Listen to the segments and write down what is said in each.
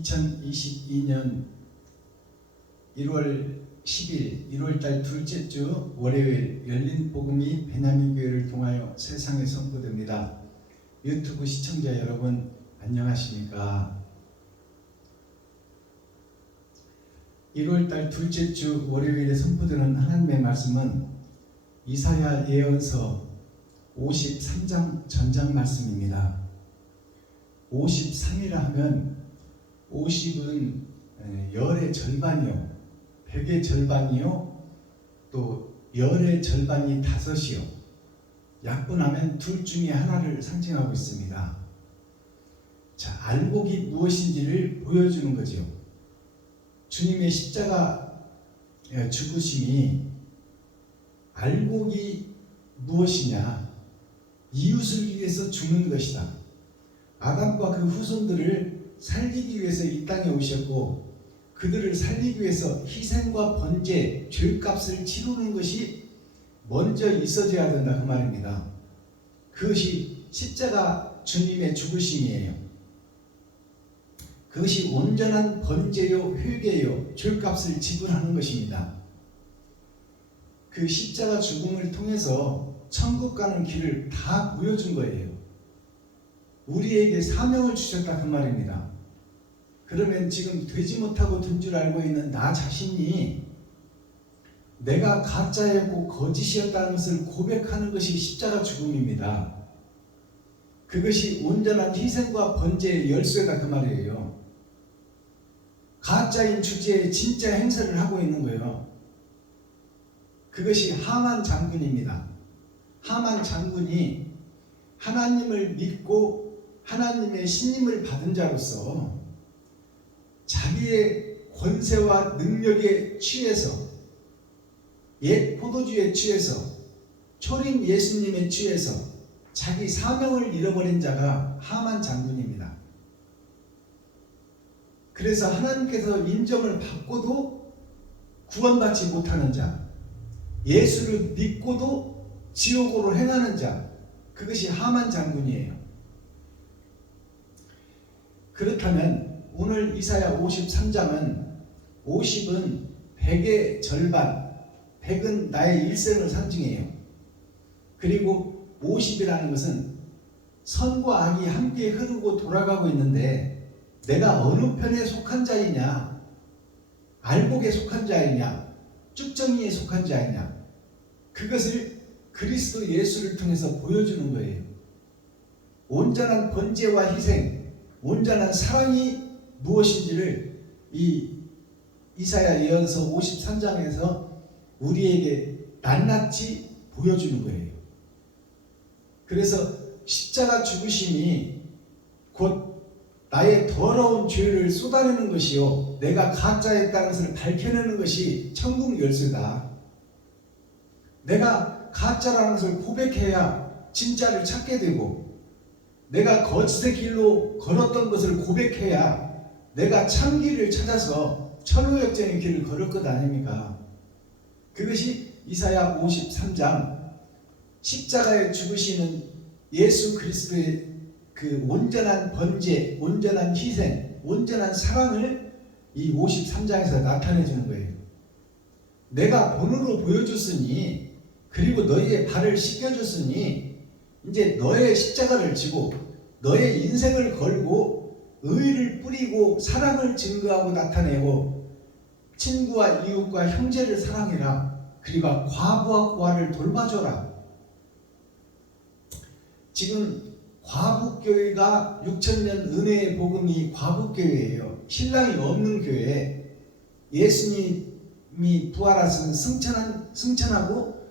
2022년 1월 10일 1월달 둘째 주 월요일 열린 복음이 베냐민 교회를 통하여 세상에 선포됩니다. 유튜브 시청자 여러분 안녕하십니까? 1월달 둘째 주 월요일에 선포되는 하나님의 말씀은 이사야 예언서 53장 전장 말씀입니다. 53이라 하면 50은 열의 절반이요, 100의 절반이요, 또 열의 절반이 5이요. 약분하면 둘 중에 하나를 상징하고 있습니다. 자, 알곡이 무엇인지를 보여주는 거죠. 주님의 십자가 죽으심이 알곡이 무엇이냐? 이웃을 위해서 죽는 것이다. 아담과 그 후손들을 살리기 위해서 이 땅에 오셨고, 그들을 살리기 위해서 희생과 번제, 죄값을 치르는 것이 먼저 있어져야 된다, 그 말입니다. 그것이 십자가 주님의 죽으심이에요. 그것이 온전한 번제요, 회개요, 죄값을 지불하는 것입니다. 그 십자가 죽음을 통해서 천국 가는 길을 다 보여준 거예요. 우리에게 사명을 주셨다, 그 말입니다. 그러면 지금 되지 못하고 든 줄 알고 있는 나 자신이 내가 가짜였고 거짓이었다는 것을 고백하는 것이 십자가 죽음입니다. 그것이 온전한 희생과 번제의 열쇠다, 그 말이에요. 가짜인 주제에 진짜 행세를 하고 있는 거예요. 그것이 하만 장군입니다. 하만 장군이 하나님을 믿고 하나님의 신임을 받은 자로서 자기의 권세와 능력에 취해서, 옛 포도주에 취해서, 초림 예수님에 취해서 자기 사명을 잃어버린 자가 하만 장군입니다. 그래서 하나님께서 인정을 받고도 구원받지 못하는 자, 예수를 믿고도 지옥으로 행하는 자, 그것이 하만 장군이에요. 그렇다면 오늘 이사야 53장은 50은 100의 절반, 100은 나의 일생을 상징해요. 그리고 50이라는 것은 선과 악이 함께 흐르고 돌아가고 있는데 내가 어느 편에 속한 자이냐, 알곡에 속한 자이냐, 쭉정이에 속한 자이냐, 그것을 그리스도 예수를 통해서 보여주는 거예요. 온전한 번제와 희생, 온전한 사랑이 무엇인지를 이 이사야 예언서 53장에서 우리에게 낱낱이 보여주는 거예요. 그래서 십자가 죽으심이 곧 나의 더러운 죄를 쏟아내는 것이요, 내가 가짜였다는 것을 밝혀내는 것이 천국 열쇠다. 내가 가짜라는 것을 고백해야 진짜를 찾게 되고, 내가 거짓의 길로 걸었던 것을 고백해야 내가 참 길을 찾아서 천우역전의 길을 걸을 것 아닙니까? 그것이 이사야 53장 십자가에 죽으시는 예수 그리스도의 그 온전한 번제, 온전한 희생, 온전한 사랑을 이 53장에서 나타내 주는 거예요. 내가 본으로 보여줬으니, 그리고 너희의 발을 씻겨줬으니, 이제 너의 십자가를 지고 너의 인생을 걸고 의를 뿌리고 사랑을 증거하고 나타내고 친구와 이웃과 형제를 사랑해라. 그리고 과부와 고아를 돌봐줘라. 지금 과부교회가 6,000년 은혜의 복음이 과부교회예요. 신랑이 없는 교회, 예수님이 부활하신 승천하고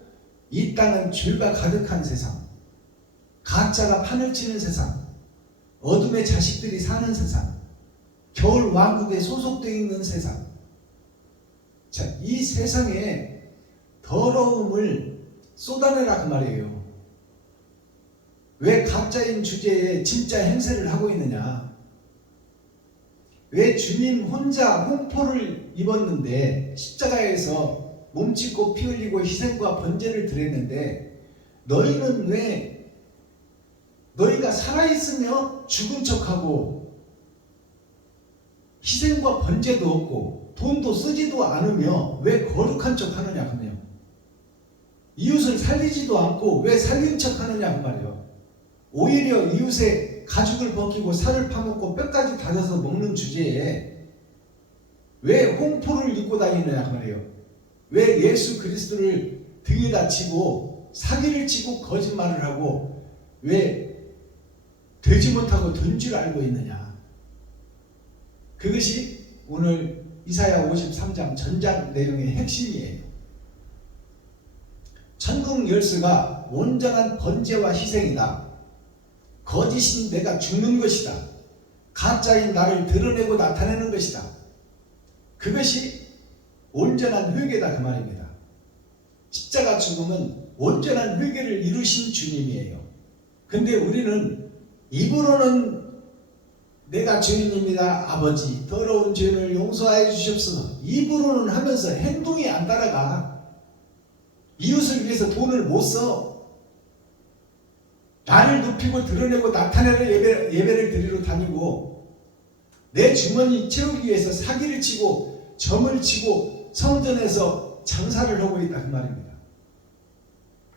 이 땅은 죄가 가득한 세상, 가짜가 판을 치는 세상, 어둠의 자식들이 사는 세상, 겨울 왕국에 소속되어 있는 세상. 자, 이 세상에 더러움을 쏟아내라, 그 말이에요. 왜 가짜인 주제에 진짜 행세를 하고 있느냐? 왜 주님 혼자 홍포를 입었는데, 십자가에서 몸짓고 피 흘리고 희생과 번제를 드렸는데, 너희는 왜 너희가 살아있으며 죽은 척하고 희생과 번제도 없고 돈도 쓰지도 않으며 왜 거룩한 척 하느냐 그 말이에요. 이웃을 살리지도 않고 왜 살린 척 하느냐 그 말이에요. 오히려 이웃의 가죽을 벗기고 살을 파먹고 뼈까지 다져서 먹는 주제에 왜 홍포를 입고 다니느냐 그 말이에요. 왜 예수 그리스도를 등에다 치고 사기를 치고 거짓말을 하고 왜 되지 못하고 된 줄 알고 있느냐. 그것이 오늘 이사야 53장 전장 내용의 핵심이에요. 천국 열쇠가 온전한 번제와 희생이다. 거짓인 내가 죽는 것이다. 가짜인 나를 드러내고 나타내는 것이다. 그것이 온전한 회개다 그 말입니다. 십자가 죽음은 온전한 회개를 이루신 주님이에요. 근데 우리는 입으로는 내가 주인입니다 아버지 더러운 죄를 용서하여 주시옵소서 입으로는 하면서 행동이 안 따라가. 이웃을 위해서 돈을 못 써. 나를 눕히고 드러내고 나타내는 예배를 드리러 다니고 내 주머니 채우기 위해서 사기를 치고 점을 치고 성전에서 장사를 하고 있다 그 말입니다.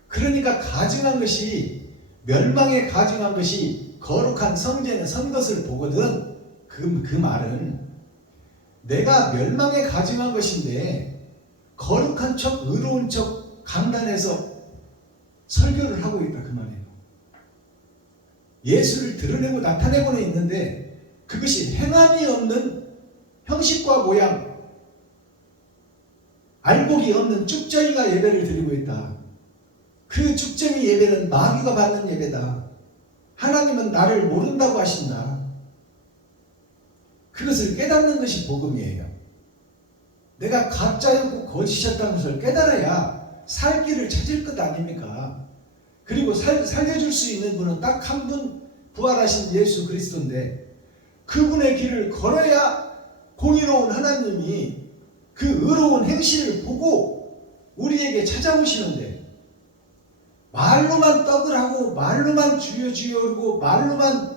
그러니까 가증한 것이 멸망에 가증한 것이 거룩한 성전에 선 것을 보거든. 그 말은 내가 멸망에 가증한 것인데 거룩한 척 의로운 척 강단에서 설교를 하고 있다 그 말이에요. 예수를 드러내고 나타내고는 있는데 그것이 행함이 없는 형식과 모양 알곡이 없는 쭉정이가 예배를 드리고 있다. 그 쭉정이 예배는 마귀가 받는 예배다. 하나님은 나를 모른다고 하신다. 그것을 깨닫는 것이 복음이에요. 내가 가짜였고 거짓이었다는 것을 깨달아야 살 길을 찾을 것 아닙니까? 그리고 살려줄 수 있는 분은 딱 한 분 부활하신 예수 그리스도인데 그분의 길을 걸어야 공의로운 하나님이 그 의로운 행실을 보고 우리에게 찾아오시는데 말로만 떡을 하고 말로만 주여 주여 그러고 말로만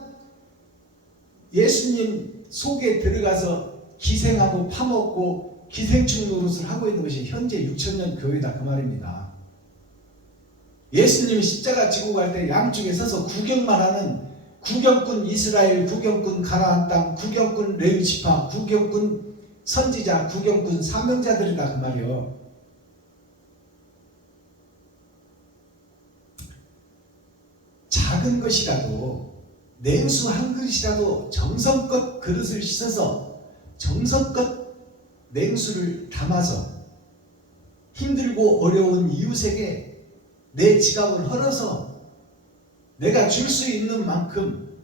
예수님 속에 들어가서 기생하고 파먹고 기생충 노릇을 하고 있는 것이 현재 6,000년 교회다 그 말입니다. 예수님이 십자가 지고 갈 때 양쪽에 서서 구경만 하는 구경꾼 이스라엘, 구경꾼 가나안 땅, 구경꾼 레위 지파, 구경꾼 선지자, 구경꾼 사명자들이다 그 말이요. 작은 것이라도 냉수 한 그릇이라도 정성껏 그릇을 씻어서 정성껏 냉수를 담아서 힘들고 어려운 이웃에게 내 지갑을 헐어서 내가 줄 수 있는 만큼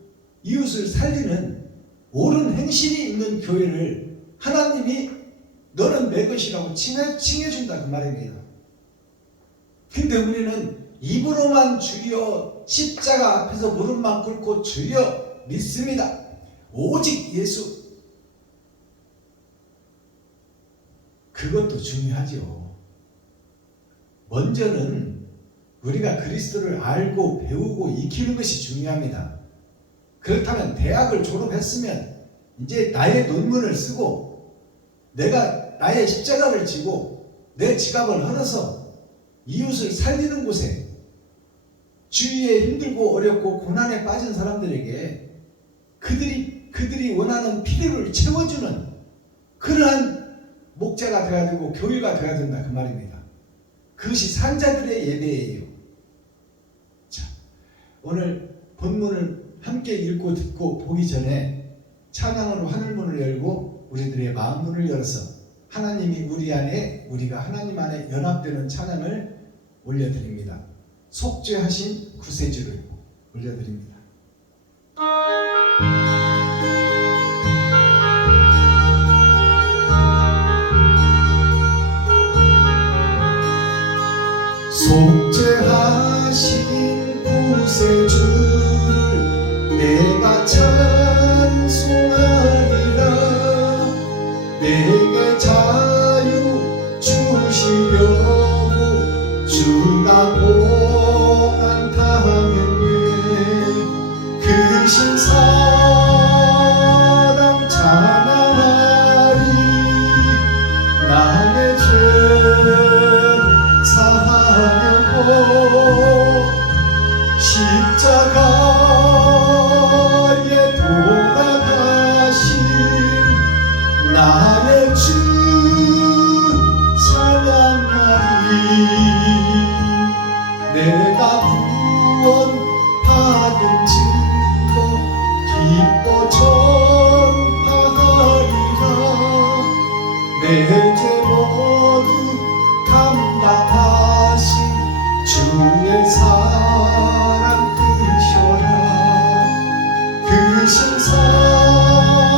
이웃을 살리는 옳은 행실이 있는 교회를 하나님이 너는 내 것이라고 칭해준다 그 말입니다. 근데 우리는 입으로만 주여 십자가 앞에서 무릎만 꿇고 주여 믿습니다. 오직 예수. 그것도 중요하죠. 먼저는 우리가 그리스도를 알고 배우고 익히는 것이 중요합니다. 그렇다면 대학을 졸업했으면 이제 나의 논문을 쓰고 내가 나의 십자가를 지고 내 지갑을 헐어서 이웃을 살리는 곳에 주위에 힘들고 어렵고 고난에 빠진 사람들에게 그들이 원하는 필요를 채워주는 그러한 목자가 되어야 되고 교회가 되어야 된다 그 말입니다. 그것이 산자들의 예배예요. 자, 오늘 본문을 함께 읽고 듣고 보기 전에 찬양으로 하늘문을 열고 우리들의 마음문을 열어서 하나님이 우리 안에 우리가 하나님 안에 연합되는 찬양을 올려드립니다. 속죄하신 구세주를 올려드립니다. 속죄하신 구세주를 내가 찬송하리라. 내게 자유 주시려고 주가 공한 타면에 크신 사랑 찬양하리라. 내 죄 모두 감당하신 주의 사랑 크셔라. 크신 사랑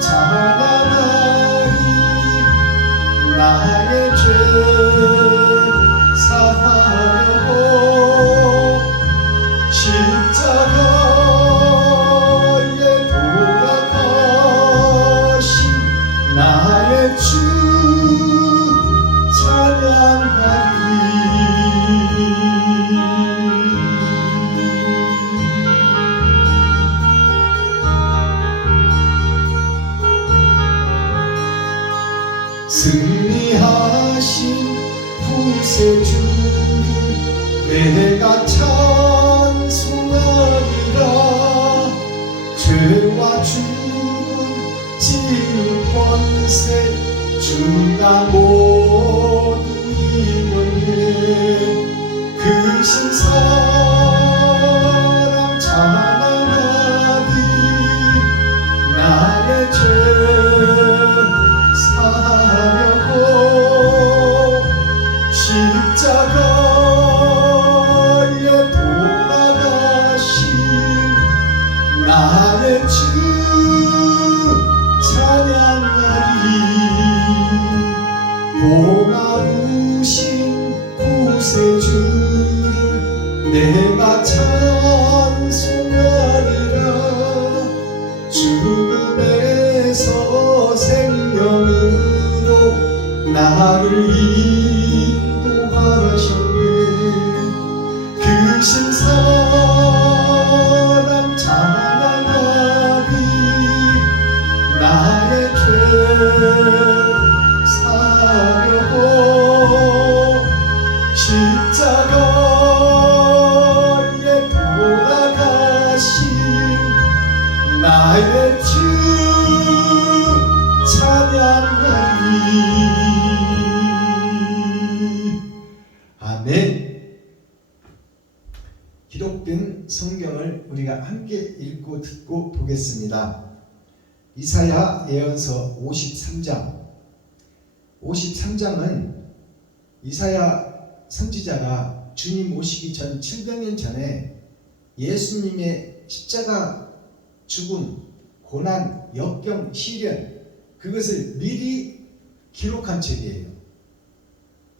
찬양하리. 나의 죄 사하려고 십자가에 돌아가신 나의 주 찬양하리. 승리하신 구세주를 내가 찬송하리라. 죄와 죽음 지은 권세 주가 모두 이겼네. 크신 사랑 찬양하리. 나의 죄 사하려고 십자가에 돌아가신 나의 주 찬양하리. 고마우신 구세주를 내가 찬송하리라. 죽음에서 생명으로 나를 인도하셨네. 크신 사랑 찬양하리. 나의 죄 사하려고 십자가에 돌아가신 나의 주 찬양하리. 아멘. 기록된 성경을 우리가 함께 읽고 듣고 보겠습니다. 이사야 예언서 53장은 이사야 선지자가 주님 오시기 전 700년 전에 예수님의 십자가 죽음, 고난, 역경, 시련, 그것을 미리 기록한 책이에요.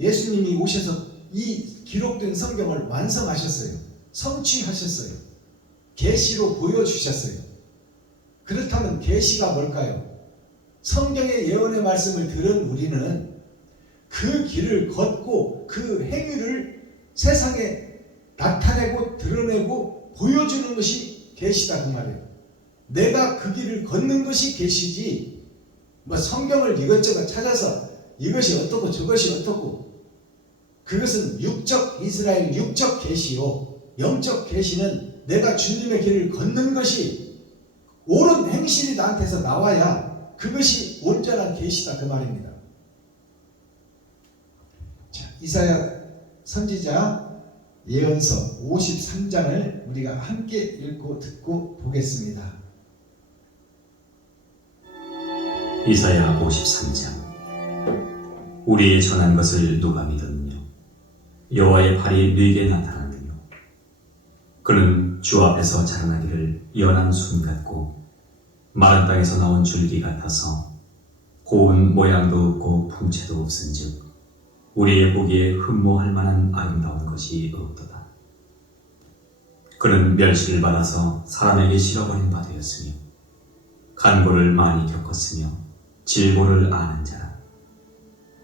예수님이 오셔서 이 기록된 성경을 완성하셨어요. 성취하셨어요. 계시로 보여주셨어요. 그렇다면 계시가 뭘까요? 성경의 예언의 말씀을 들은 우리는 그 길을 걷고 그 행위를 세상에 나타내고 드러내고 보여주는 것이 계시다 그 말이에요. 내가 그 길을 걷는 것이 계시지, 뭐 성경을 이것저것 찾아서 이것이 어떻고 저것이 어떻고, 그것은 육적 이스라엘 육적 계시요, 영적 계시는 내가 주님의 길을 걷는 것이 옳은 행실이 나한테서 나와야 그것이 온전한 계시다 그 말입니다. 자, 이사야 선지자 예언서 53장을 우리가 함께 읽고 듣고 보겠습니다. 이사야 53장. 우리의 전한 것을 누가 믿었느냐? 여호와의 팔이 네게 나타났느냐? 그는 주 앞에서 자라나기를 연한 순 같고 마른 땅에서 나온 줄기 같아서 고운 모양도 없고 풍채도 없은즉 우리의 보기에 흠모할 만한 아름다운 것이 없도다. 그는 멸시를 받아서 사람에게 실어버린 바 되었으며 간고를 많이 겪었으며 질고를 아는 자라.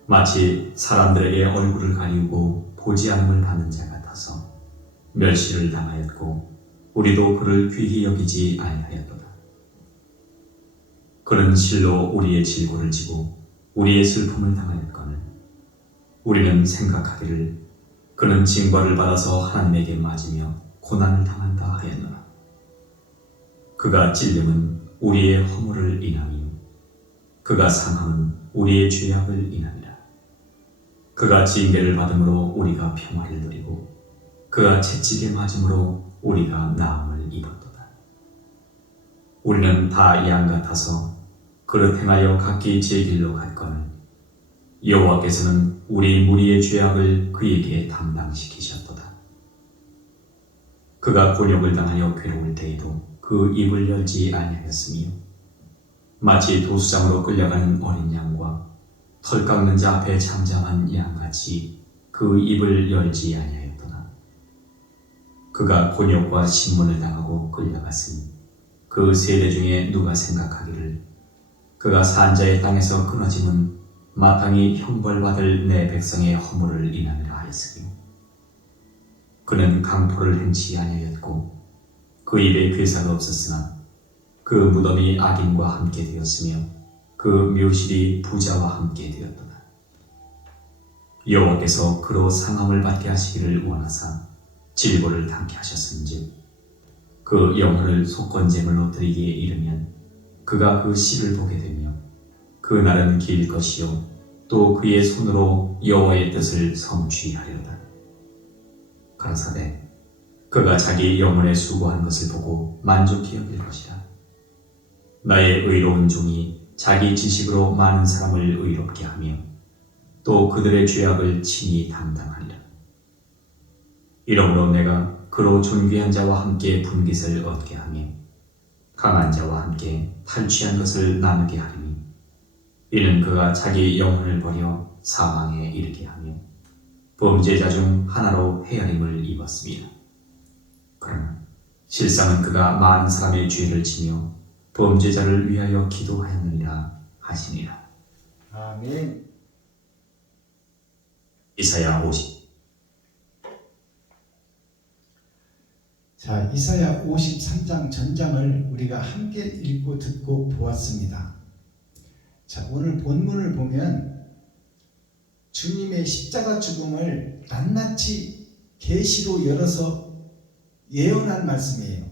마치 사람들에게 얼굴을 가리우고 보지 않음을 받는 자 같아서 멸시를 당하였고 우리도 그를 귀히 여기지 아니하였도다. 그는 실로 우리의 질고를 지고 우리의 슬픔을 당하였거늘 우리는 생각하기를 그는 징벌을 받아서 하나님에게 맞으며 고난을 당한다 하였노라. 그가 찔림은 우리의 허물을 인함이요 그가 상함은 우리의 죄악을 인함이라. 그가 징계를 받음으로 우리가 평화를 누리고 그가 채찍에 맞음으로 우리가 나음을 입었도다. 우리는 다 양 같아서 그릇 행하여 각기 제 길로 갔거늘 여호와께서는 우리 무리의 죄악을 그에게 담당시키셨도다. 그가 곤욕을 당하여 괴로울 때에도 그 입을 열지 아니하였으며 마치 도수장으로 끌려가는 어린 양과 털 깎는 자 앞에 잠잠한 양같이 그 입을 열지 아니하였도다. 그가 곤욕과 신문을 당하고 끌려갔으니 그 세대 중에 누가 생각하기를 그가 산자의 땅에서 끊어짐은 마땅히 형벌받을 내 백성의 허물을 인함이라 하였으며 그는 강포를 행치 아니하였고 그 입에 괴사가 없었으나 그 무덤이 악인과 함께 되었으며 그 묘실이 부자와 함께 되었도다. 여호와께서 그로 상함을 받게 하시기를 원하사 질고를 당케 하셨은즉 그 영혼을 속건제물로 드리기에 이르면 그가 그 씨를 보게 되며 그 날은 길 것이요 또 그의 손으로 여호와의 뜻을 성취하리로다. 가라사대 그가 자기 영혼에 수고한 것을 보고 만족히 여길 것이라. 나의 의로운 종이 자기 지식으로 많은 사람을 의롭게 하며 또 그들의 죄악을 친히 담당하리라. 이러므로 내가 그로 존귀한 자와 함께 분깃을 얻게 하며 강한 자와 함께 탈취한 것을 나누게 하리니 이는 그가 자기 영혼을 버려 사망에 이르게 하며 범죄자 중 하나로 헤아림을 입었습니다. 그러나 실상은 그가 많은 사람의 죄를 지며 범죄자를 위하여 기도하였느니라 하시니라. 아멘. 이사야 50. 자, 이사야 53장 전장을 우리가 함께 읽고 듣고 보았습니다. 자, 오늘 본문을 보면 주님의 십자가 죽음을 낱낱이 계시로 열어서 예언한 말씀이에요.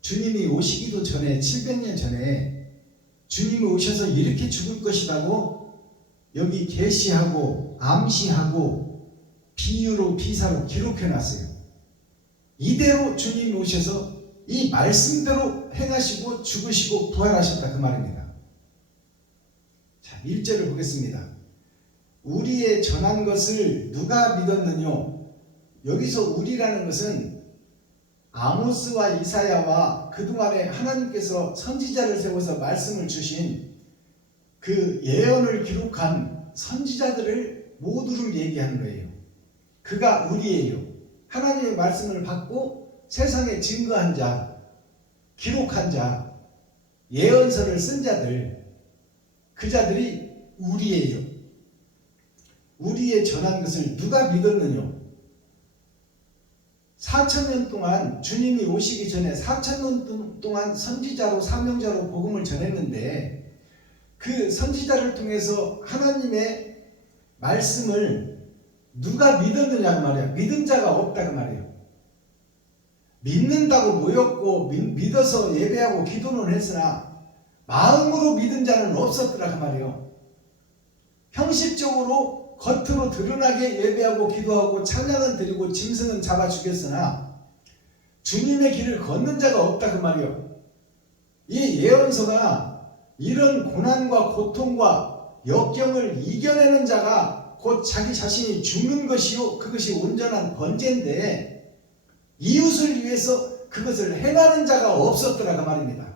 주님이 오시기도 전에 700년 전에 주님이 오셔서 이렇게 죽을 것이라고 여기 계시하고 암시하고 비유로 비사로 기록해 놨어요. 이대로 주님이 오셔서 이 말씀대로 행하시고 죽으시고 부활하셨다 그 말입니다. 자, 1절을 보겠습니다. 우리의 전한 것을 누가 믿었느냐? 여기서 우리라는 것은 아모스와 이사야와 그동안에 하나님께서 선지자를 세워서 말씀을 주신 그 예언을 기록한 선지자들을 모두를 얘기하는 거예요. 그가 우리예요. 하나님의 말씀을 받고 세상에 증거한 자, 기록한 자, 예언서를 쓴 자들, 그 자들이 우리예요. 우리의 전한 것을 누가 믿었느냐? 4,000년 동안 주님이 오시기 전에 4,000년 동안 선지자로 사명자로 복음을 전했는데 그 선지자를 통해서 하나님의 말씀을 누가 믿었느냐 그 말이야. 믿은 자가 없다 그 말이에요. 믿는다고 모였고 믿어서 예배하고 기도는 했으나 마음으로 믿은 자는 없었더라 그 말이에요. 형식적으로 겉으로 드러나게 예배하고 기도하고 찬양은 드리고 짐승은 잡아 죽였으나 주님의 길을 걷는 자가 없다 그 말이에요. 이 예언서가 이런 고난과 고통과 역경을 이겨내는 자가 곧 자기 자신이 죽는 것이요 그것이 온전한 번제인데 이웃을 위해서 그것을 행하는 자가 없었더라 그 말입니다.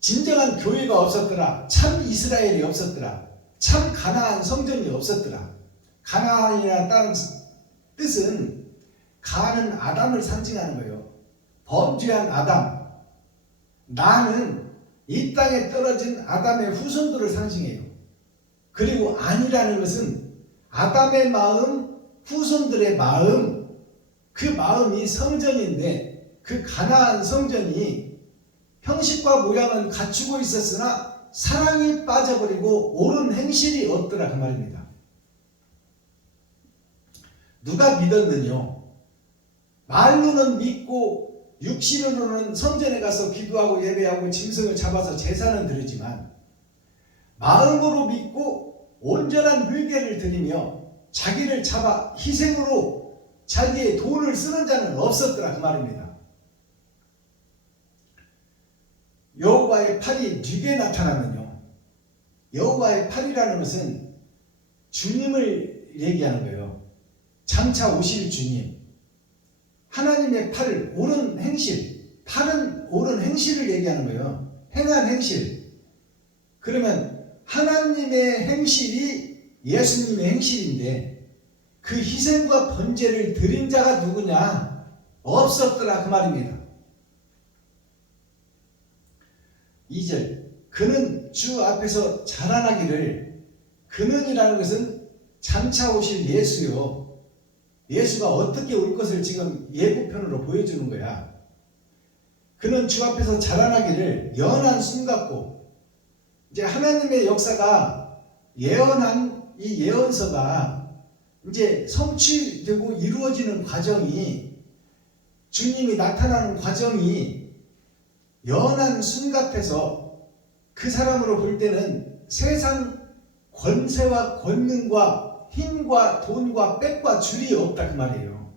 진정한 교회가 없었더라. 참 이스라엘이 없었더라. 참 가나안 성전이 없었더라. 가나안이라는 뜻은 가는 아담을 상징하는 거예요. 범죄한 아담. 나는 이 땅에 떨어진 아담의 후손들을 상징해요. 그리고 안이라는 것은 아담의 마음, 후손들의 마음, 그 마음이 성전인데 그 가나안 성전이 형식과 모양은 갖추고 있었으나 사랑이 빠져버리고 옳은 행실이 없더라 그 말입니다. 누가 믿었느냐? 말로는 믿고 육신으로는 성전에 가서 기도하고 예배하고 짐승을 잡아서 제사는 드리지만 마음으로 믿고 온전한 회개를 드리며 자기를 잡아 희생으로 자기의 돈을 쓰는 자는 없었더라 그 말입니다. 여호와의 팔이 누게 나타나면요, 여호와의 팔이라는 것은 주님을 얘기하는 거예요. 장차 오실 주님, 하나님의 팔, 옳은 행실, 팔은 옳은 행실을 얘기하는 거예요. 행한 행실. 그러면 하나님의 행실이 예수님의 행실인데 그 희생과 번제를 드린 자가 누구냐? 없었더라 그 말입니다. 2절, 그는 주 앞에서 자라나기를, 그는이라는 것은 장차 오실 예수요. 예수가 어떻게 올 것을 지금 예고편으로 보여주는 거야. 그는 주 앞에서 자라나기를 연한 숨 같고, 이제 하나님의 역사가 예언한 이 예언서가 이제 성취되고 이루어지는 과정이, 주님이 나타나는 과정이 연한 숨 같아서 그 사람으로 볼 때는 세상 권세와 권능과 힘과 돈과 빽과 줄이 없다 그 말이에요.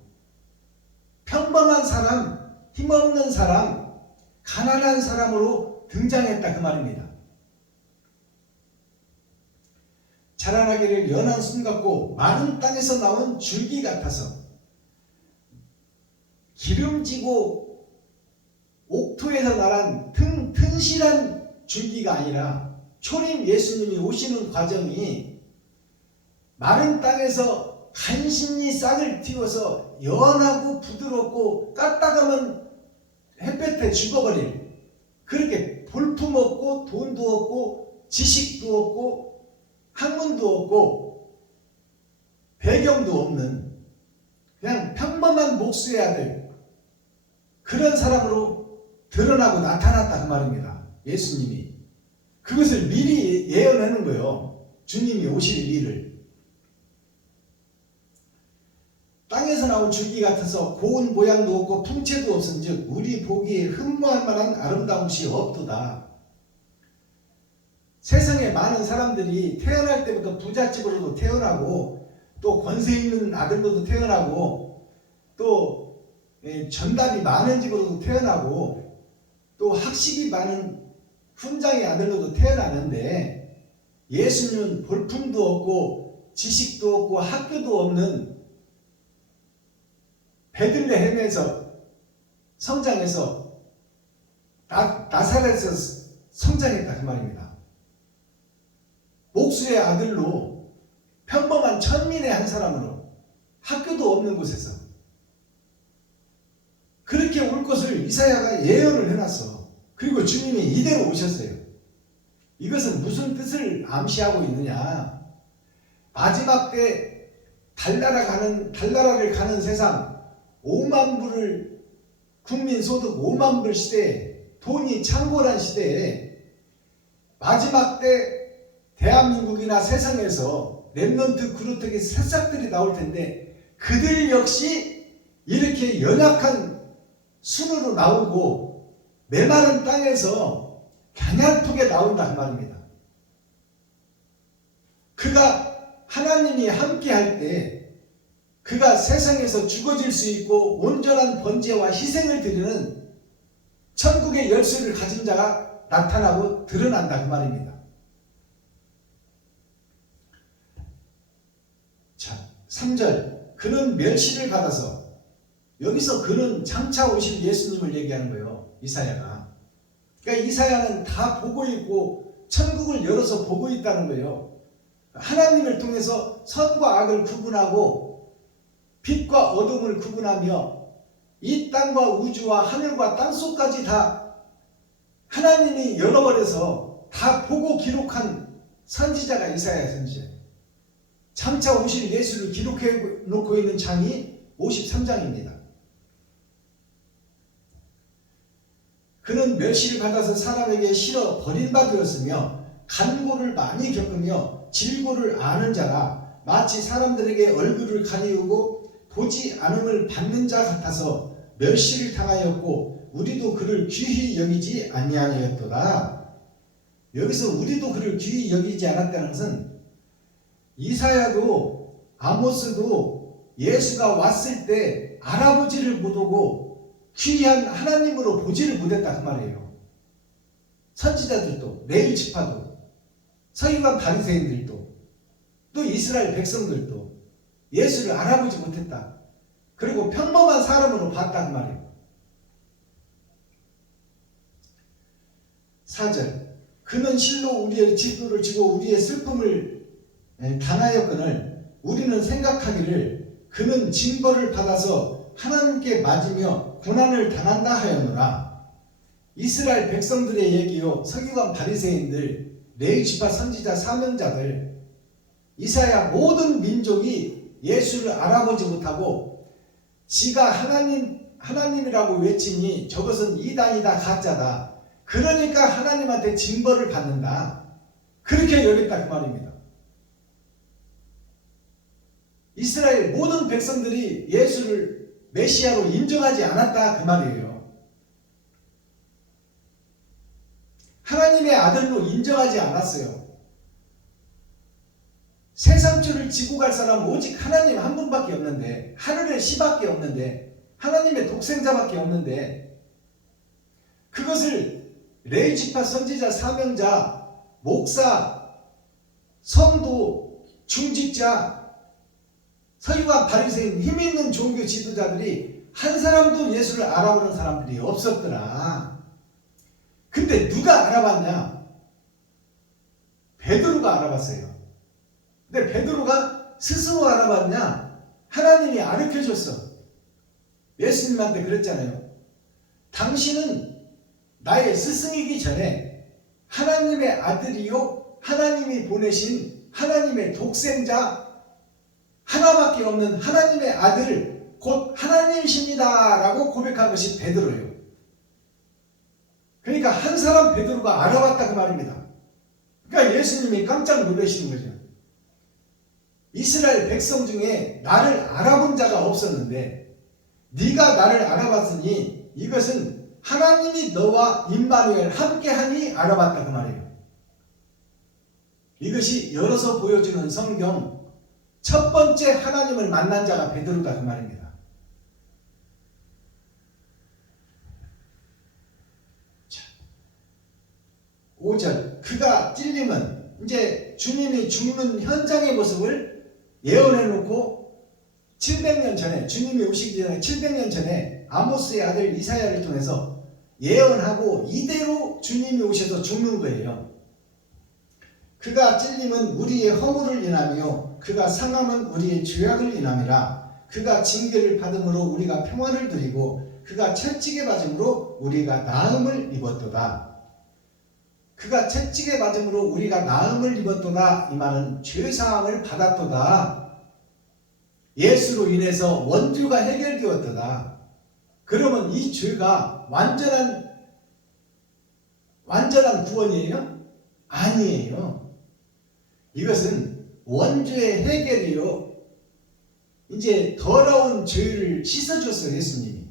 평범한 사람, 힘없는 사람, 가난한 사람으로 등장했다 그 말입니다. 자라나기를 연한 숨 같고 마른 땅에서 나온 줄기 같아서, 기름지고 옥토에서 나란 튼실한 줄기가 아니라 초림 예수님이 오시는 과정이 마른 땅에서 간신히 싹을 틔워서 연하고 부드럽고 까딱하면 햇볕에 죽어버릴, 그렇게 볼품 없고 돈도 없고 지식도 없고 학문도 없고 배경도 없는 그냥 평범한 목수의 아들, 그런 사람으로 드러나고 나타났다 그 말입니다. 예수님이 그것을 미리 예언하는 거예요. 주님이 오실 일을. 땅에서 나온 줄기 같아서 고운 모양도 없고 풍채도 없은즉 우리 보기에 흠모할 만한 아름다움이 없도다. 세상에 많은 사람들이 태어날 때부터 부잣집으로도 태어나고 또 권세 있는 아들로도 태어나고 또 전답이 많은 집으로도 태어나고 또 학식이 많은 훈장의 아들로도 태어나는데, 예수님은 볼품도 없고 지식도 없고 학교도 없는 베들레헴에서 성장해서 나사렛에서 성장했다 그 말입니다. 목수의 아들로 평범한 천민의 한 사람으로 학교도 없는 곳에서 그렇게 올 것을 이사야가 예언을 해놨어. 그리고 주님이 이대로 오셨어요. 이것은 무슨 뜻을 암시하고 있느냐? 마지막 때 달나라를 가는 세상, 5만 불을 국민 소득 5만 불 시대에, 돈이 창궐한 시대에 마지막 때 대한민국이나 세상에서 렘넌트 그루트기 새싹들이 나올 텐데, 그들 역시 이렇게 연약한 순으로 나오고 메마른 땅에서 가냘프게 나온다 그 말입니다. 그가 하나님이 함께 할 때 그가 세상에서 죽어질 수 있고 온전한 번제와 희생을 드리는 천국의 열쇠를 가진 자가 나타나고 드러난다 그 말입니다. 자, 3절, 그는 멸시를 받아서, 여기서 그는 장차 오실 예수님을 얘기하는 거예요. 이사야가. 그러니까 이사야는 다 보고 있고 천국을 열어서 보고 있다는 거예요. 하나님을 통해서 선과 악을 구분하고 빛과 어둠을 구분하며 이 땅과 우주와 하늘과 땅속까지 다 하나님이 열어버려서 다 보고 기록한 선지자가 이사야 선지자예요. 장차 오실 예수를 기록해 놓고 있는 장이 53장입니다. 그는 멸시를 받아서 사람에게 실어 버림바 되었으며 간고를 많이 겪으며 질고를 아는 자라 마치 사람들에게 얼굴을 가리우고 보지 않음을 받는 자 같아서 멸시를 당하였고 우리도 그를 귀히 여기지 아니하였도다. 여기서 우리도 그를 귀히 여기지 않았다는 것은 이사야도 아모스도 예수가 왔을 때 알아보지를 못하고 귀한 하나님으로 보지를 못했다 그 말이에요. 선지자들도, 레위 지파도, 서기관 바리새인들도, 또 이스라엘 백성들도 예수를 알아보지 못했다. 그리고 평범한 사람으로 봤다 그 말이에요. 4절, 그는 실로 우리의 질투를 지고 우리의 슬픔을 당하였거늘 우리는 생각하기를 그는 징벌을 받아서 하나님께 맞으며 고난을 당한다 하였노라. 이스라엘 백성들의 얘기요, 서기관 바리새인들, 레위 지파 선지자 사명자들, 이사야 모든 민족이 예수를 알아보지 못하고 지가 하나님이라고 외치니 저것은 이단이다, 가짜다. 그러니까 하나님한테 징벌을 받는다. 그렇게 여겼다 그 말입니다. 이스라엘 모든 백성들이 예수를 메시아로 인정하지 않았다 그 말이에요. 하나님의 아들로 인정하지 않았어요. 세상줄을 지고 갈 사람은 오직 하나님 한 분밖에 없는데, 하늘의 씨밖에 없는데, 하나님의 독생자밖에 없는데, 그것을 레위 지파 선지자 사명자, 목사, 성도, 중직자, 서기관 바리새인, 힘 있는 종교 지도자들이 한 사람도 예수를 알아보는 사람들이 없었더라. 근데 누가 알아봤냐? 베드로가 알아봤어요. 근데 베드로가 스스로 알아봤냐? 하나님이 가르쳐줬어. 예수님한테 그랬잖아요. 당신은 나의 스승이기 전에 하나님의 아들이요, 하나님이 보내신 하나님의 독생자, 하나밖에 없는 하나님의 아들, 곧 하나님이십니다 라고 고백한 것이 베드로예요. 그러니까 한 사람 베드로가 알아봤다 그 말입니다. 그러니까 예수님이 깜짝 놀라시는 거죠. 이스라엘 백성 중에 나를 알아본 자가 없었는데 네가 나를 알아봤으니 이것은 하나님이 너와 임마누엘 함께하니 알아봤다 그 말이에요. 이것이 열어서 보여주는 성경 첫 번째 하나님을 만난 자가 베드로다 그 말입니다. 자, 5절, 그가 찔림은 이제 주님이 죽는 현장의 모습을 예언해놓고 700년 전에, 주님이 오시기 전에 700년 전에 아모스의 아들 이사야를 통해서 예언하고 이대로 주님이 오셔서 죽는 거예요. 그가 찔림은 우리의 허물을 인하며 그가 상함은 우리의 죄악을 인함이라. 그가 징계를 받음으로 우리가 평화를 누리고 그가 채찍에 맞음으로 우리가 나음을 입었도다. 그가 채찍에 맞음으로 우리가 나음을 입었도다. 이 말은 죄사함을 받았도다. 예수로 인해서 원죄가 해결되었도다. 그러면 이 죄가 완전한 구원이에요? 아니에요. 이것은 원죄의 해결이요, 이제 더러운 죄를 씻어줬어요. 예수님이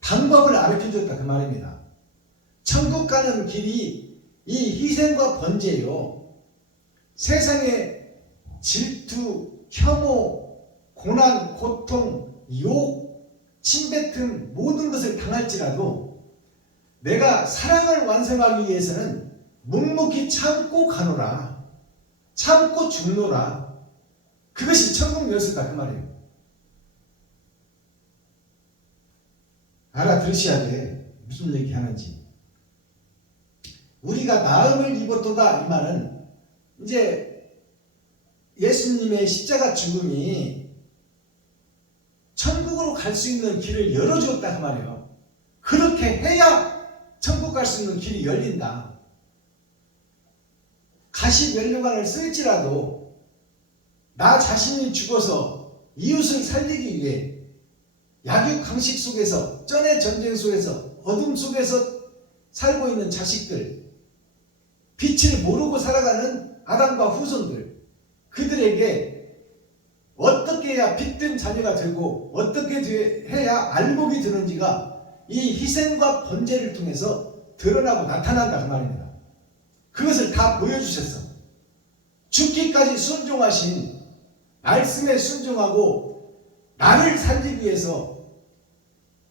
방법을 알려줬다 그 말입니다. 천국 가는 길이 이 희생과 번제요, 세상의 질투, 혐오, 고난, 고통, 욕, 침뱉음 모든 것을 당할지라도 내가 사랑을 완성하기 위해서는 묵묵히 참고 가노라, 참고 죽노라. 그것이 천국 열쇠다 그 말이에요. 알아들으셔야 돼. 무슨 얘기 하는지. 우리가 나음을 입었도다 이 말은 이제 예수님의 십자가 죽음이 천국으로 갈 수 있는 길을 열어주었다 그 말이에요. 그렇게 해야 천국 갈 수 있는 길이 열린다. 가시면류관을 쓸지라도 나 자신이 죽어서 이웃을 살리기 위해 약육강식 속에서, 쩐의 전쟁 속에서, 어둠 속에서 살고 있는 자식들, 빛을 모르고 살아가는 아담과 후손들, 그들에게 어떻게 해야 빛된 자녀가 되고 어떻게 해야 알복이 되는지가 이 희생과 번제를 통해서 드러나고 나타난다 그 말입니다. 그것을 다 보여주셨어. 죽기까지 순종하신, 말씀에 순종하고 나를 살리기 위해서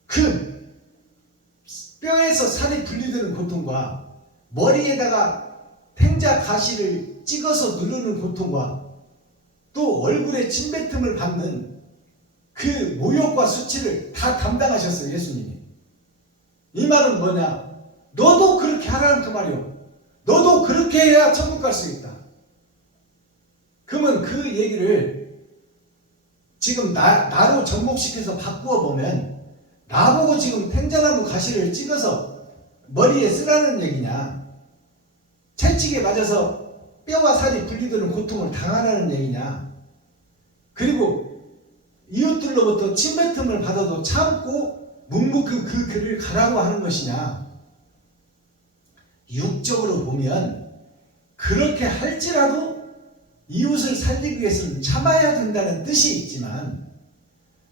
그 뼈에서 살이 분리되는 고통과 머리에다가 탱자 가시를 찍어서 누르는 고통과 또 얼굴에 침뱉음을 받는 그 모욕과 수치를 다 담당하셨어요, 예수님이. 이 말은 뭐냐? 너도 그렇게 하라는 그 말이요. 너도 그렇게 해야 천국 갈 수 있다. 그러면 그 얘기를 지금 나로 접목시켜서 바꾸어 보면 나보고 지금 탱자나무 가시를 찍어서 머리에 쓰라는 얘기냐? 채찍에 맞아서 뼈와 살이 분리되는 고통을 당하라는 얘기냐? 그리고 이웃들로부터 침뱉음을 받아도 참고 묵묵히 그 길을 가라고 하는 것이냐? 육적으로 보면 그렇게 할지라도 이웃을 살리기 위해서는 참아야 된다는 뜻이 있지만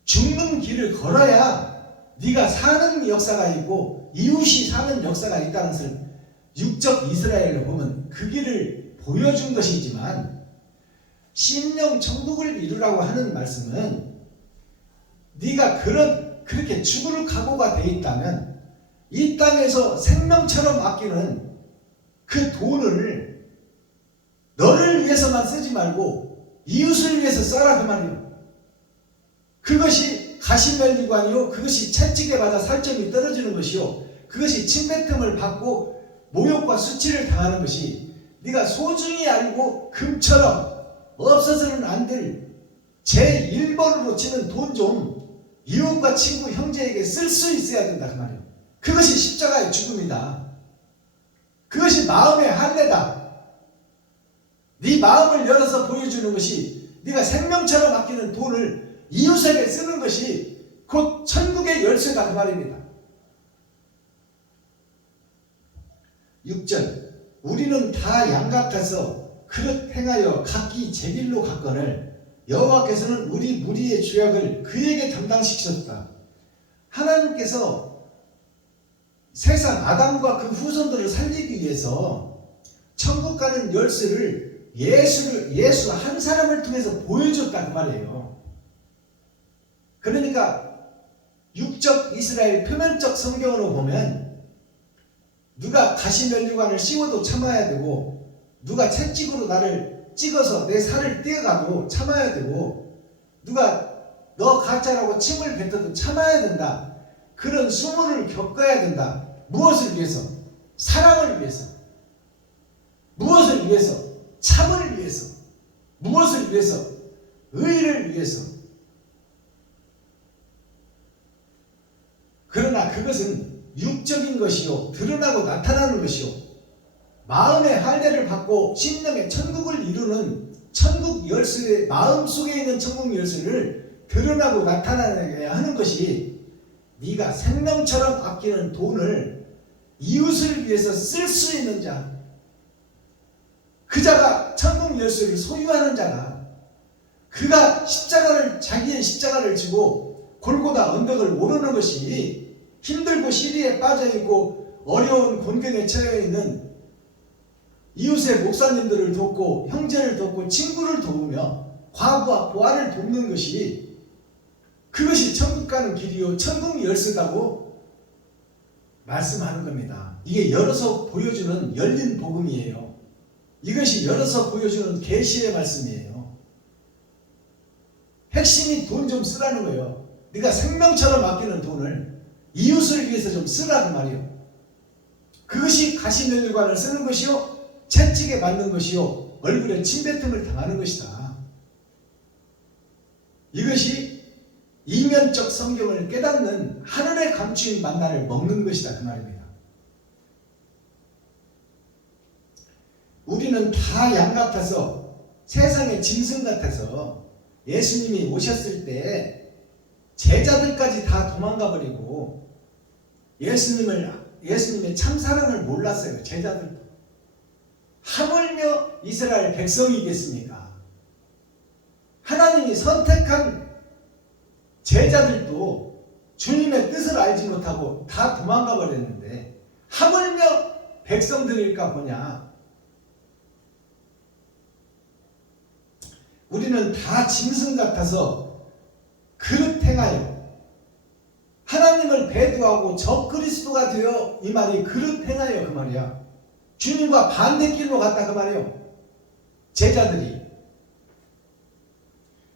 죽는 길을 걸어야 네가 사는 역사가 있고 이웃이 사는 역사가 있다는 것을 육적 이스라엘로 보면 그 길을 보여준 것이지만 심령 천국을 이루라고 하는 말씀은 네가 그렇게 죽을 각오가 돼 있다면 이 땅에서 생명처럼 아끼는 그 돈을 너를 위해서만 쓰지 말고 이웃을 위해서 써라 그 말이에요. 그것이 가시면리관이요, 그것이 채찍에 맞아 살점이 떨어지는 것이요, 그것이 침뱉음을 받고 모욕과 수치를 당하는 것이 네가 소중히 알고 금처럼 없어서는 안 될 제1번으로 치는 돈 좀 이웃과 친구 형제에게 쓸 수 있어야 된다 그 말이에요. 그것이 십자가의 죽음이다. 그것이 마음의 할례다. 네 마음을 열어서 보여주는 것이 네가 생명처럼 아끼는 돈을 이웃에게 쓰는 것이 곧 천국의 열쇠다 그 말입니다. 6절 우리는 다 양같아서 그릇 행하여 각기 제 길로 갔거늘 여호와께서는 우리 무리의 죄악을 그에게 담당시키셨다. 하나님께서 세상 아담과 그 후손들을 살리기 위해서 천국 가는 열쇠를 예수 한 사람을 통해서 보여줬다 그 말이에요. 그러니까 육적 이스라엘 표면적 성경으로 보면 누가 가시면류관을 씌워도 참아야 되고 누가 채찍으로 나를 찍어서 내 살을 떼어가도 참아야 되고 누가 너 가짜라고 침을 뱉어도 참아야 된다. 그런 수모를 겪어야 된다. 무엇을 위해서? 사랑을 위해서. 무엇을 위해서? 참을 위해서. 무엇을 위해서? 의를 위해서. 그러나 그것은 육적인 것이요 드러나고 나타나는 것이요 마음의 할례를 받고 심령의 천국을 이루는 천국 열쇠의 마음속에 있는 천국 열쇠를 드러나고 나타나게 하는 것이 네가 생명처럼 아끼는 돈을 이웃을 위해서 쓸 수 있는 자, 그 자가 천국 열쇠를 소유하는 자가, 그가 자기의 십자가를 지고 골고다 언덕을 오르는 것이 힘들고 시리에 빠져있고 어려운 곤경에 처해있는 이웃의 목사님들을 돕고 형제를 돕고 친구를 도우며 과부와 고아를 돕는 것이 그것이 천국 가는 길이요 천국 열쇠다고 말씀하는 겁니다. 이게 열어서 보여주는 열린 복음이에요. 이것이 열어서 보여주는 계시의 말씀이에요. 핵심이 돈 좀 쓰라는 거예요. 네가 생명처럼 아끼는 돈을 이웃을 위해서 좀 쓰라 그 말이에요. 그것이 가시면류관을 쓰는 것이요 채찍에 맞는 것이요 얼굴에 침뱉음을 당하는 것이다. 이것이 이면적 성경을 깨닫는 하늘의 감추인 만나를 먹는 것이다 그 말입니다. 우리는 다 양 같아서 세상의 짐승 같아서 예수님이 오셨을 때 제자들까지 다 도망가 버리고 예수님의 참사랑을 몰랐어요. 제자들도. 하물며 이스라엘 백성이겠습니까? 하나님이 선택한 제자들도 주님의 뜻을 알지 못하고 다 도망가 버렸는데 하물며 백성들일까 보냐. 우리는 다 짐승 같아서 그릇 행하여 하나님을 배도하고 적 그리스도가 되어 이 말이 그릇 행하여 그 말이야. 주님과 반대길로 갔다 그 말이에요. 제자들이.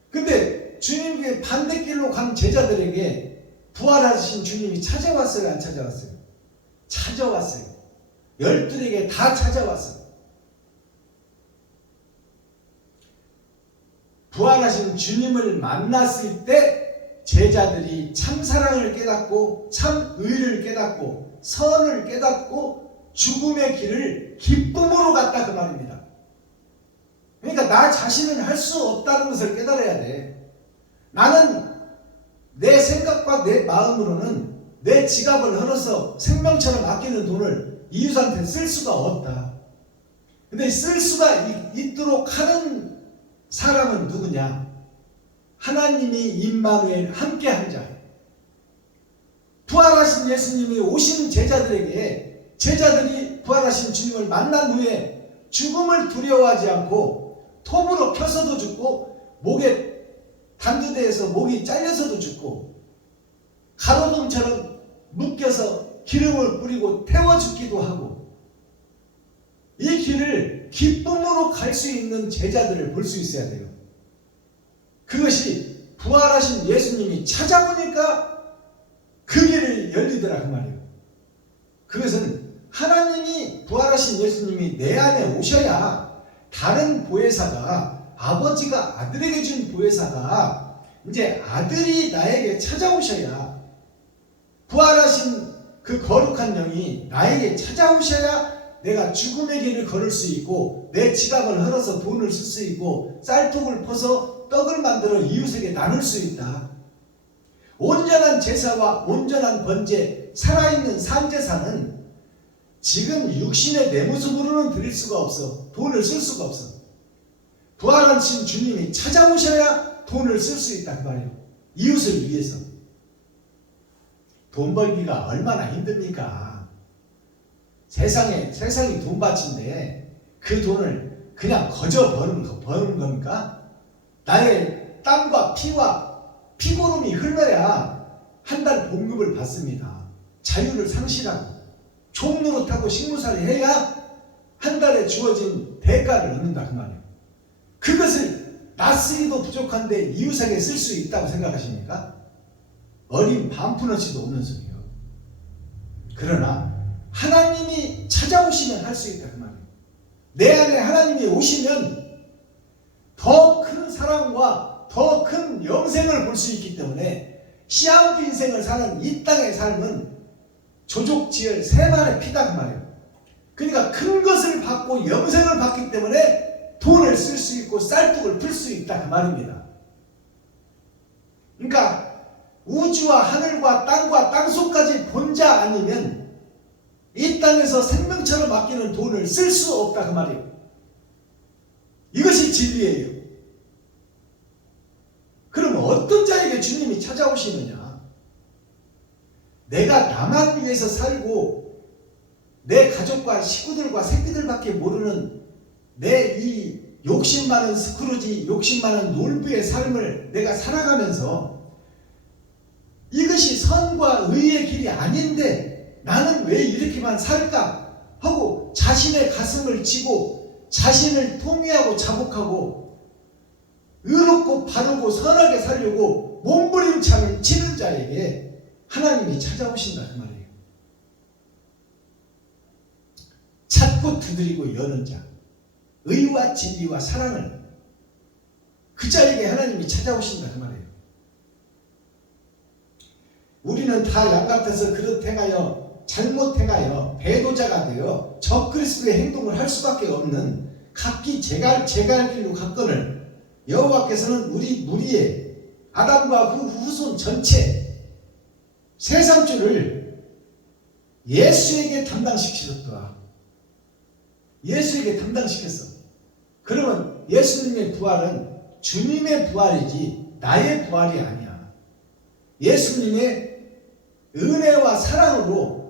근데 주님께 반대길로 간 제자들에게 부활하신 주님이 찾아왔어요, 안 찾아왔어요? 찾아왔어요. 12에게 다 찾아왔어요. 부활하신 주님을 만났을 때 제자들이 참 사랑을 깨닫고 참 의를 깨닫고 선을 깨닫고 죽음의 길을 기쁨으로 갔다 그 말입니다. 그러니까 나 자신은 할 수 없다는 것을 깨달아야 돼. 나는 내 생각과 내 마음으로는 내 지갑을 헐어서 생명처럼 아끼는 돈을 이웃한테 쓸 수가 없다. 근데 쓸 수가 있도록 하는 사람은 누구냐? 하나님이 임마누엘 함께한 자. 부활하신 예수님이 오신 제자들에게 제자들이 부활하신 주님을 만난 후에 죽음을 두려워하지 않고 톱으로 펴서도 죽고 목에 단두대에서 목이 잘려서도 죽고 가로등처럼 묶여서 기름을 뿌리고 태워 죽기도 하고 이 길을 기쁨으로 갈 수 있는 제자들을 볼 수 있어야 돼요. 그것이 부활하신 예수님이 찾아오니까 그 길이 열리더라 그 말이에요. 그것은 하나님이 부활하신 예수님이 내 안에 오셔야 다른 보혜사가 아버지가 아들에게 준 보혜사가 이제 아들이 나에게 찾아오셔야 부활하신 그 거룩한 영이 나에게 찾아오셔야 내가 죽음의 길을 걸을 수 있고 내 지갑을 헐어서 돈을 쓸 수 있고 쌀떡을 퍼서 떡을 만들어 이웃에게 나눌 수 있다. 온전한 제사와 온전한 번제, 살아있는 산제사는 지금 육신의 내 모습으로는 드릴 수가 없어. 돈을 쓸 수가 없어. 부활하신 주님이 찾아오셔야 돈을 쓸 수 있다 그 말이에요. 이웃을 위해서. 돈 벌기가 얼마나 힘듭니까? 세상이 돈밭인데 그 돈을 그냥 거저 버는 겁니까? 나의 땀과 피와 피고름이 흘러야 한 달 봉급을 받습니다. 자유를 상실하고 종노릇하고 식무살이 해야 한 달에 주어진 대가를 얻는다 그 말이에요. 그것을 낯쓰기도 부족한데 이웃에게 쓸 수 있다고 생각하십니까? 어린 반푼어치도 없는 소리예요. 그러나 하나님이 찾아오시면 할 수 있다 그 말이에요. 내 안에 하나님이 오시면 더 큰 사랑과 더 큰 영생을 볼 수 있기 때문에 시한부 인생을 사는 이 땅의 삶은 조족지혈 세만의 피다 그 말이에요. 그러니까 큰 것을 받고 영생을 받기 때문에 돈을 쓸 수 있고 쌀떡을 풀 수 있다 그 말입니다. 그러니까 우주와 하늘과 땅과 땅속까지 본 자 아니면 이 땅에서 생명처럼 아끼는 돈을 쓸 수 없다 그 말이에요. 이것이 진리예요. 그럼 어떤 자에게 주님이 찾아오시느냐? 내가 나만 위해서 살고 내 가족과 식구들과 새끼들밖에 모르는 내 이 욕심 많은 스크루지, 욕심 많은 놀부의 삶을 내가 살아가면서 이것이 선과 의의 길이 아닌데 나는 왜 이렇게만 살까 하고 자신의 가슴을 치고 자신을 통회하고 자복하고 의롭고 바르고 선하게 살려고 몸부림참을 치는 자에게 하나님이 찾아오신다 그 말이에요. 찾고 두드리고 여는 자, 의와 진리와 사랑을 그 자에게 하나님이 찾아오신다 그 말이에요. 우리는 다 양 같아서 그릇 행하여 잘못 행하여 배도자가 되어 적그리스도의 행동을 할 수밖에 없는 각기 제갈 길로 갔거늘 여호와께서는 우리 무리의 아담과 그 후손 전체 세상줄을 예수에게 담당시키셨더라. 예수에게 담당시켰어. 그러면 예수님의 부활은 주님의 부활이지 나의 부활이 아니야. 예수님의 은혜와 사랑으로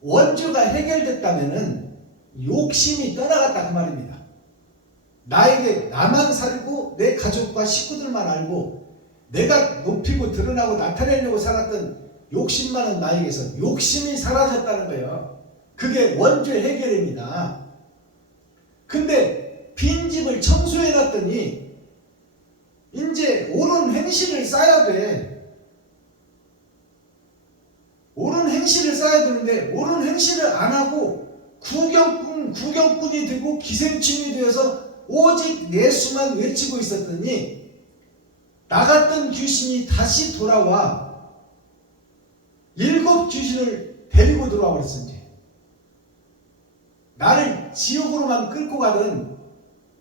원죄가 해결됐다면은 욕심이 떠나갔다 그 말입니다. 나에게 나만 살고 내 가족과 식구들만 알고 내가 높이고 드러나고 나타내려고 살았던 욕심 많은 나에게서 욕심이 사라졌다는 거예요. 그게 원죄 해결입니다. 근데 빈집을 청소해놨더니 이제 옳은 행실을 쌓아야 돼. 옳은 행실을 쌓아야 되는데 옳은 행실을 안 하고 구경꾼이 되고 기생충이 되어서 오직 예수만 외치고 있었더니 나갔던 귀신이 다시 돌아와 7 귀신을 데리고 돌아와 버렸어. 나를 지옥으로만 끌고 가던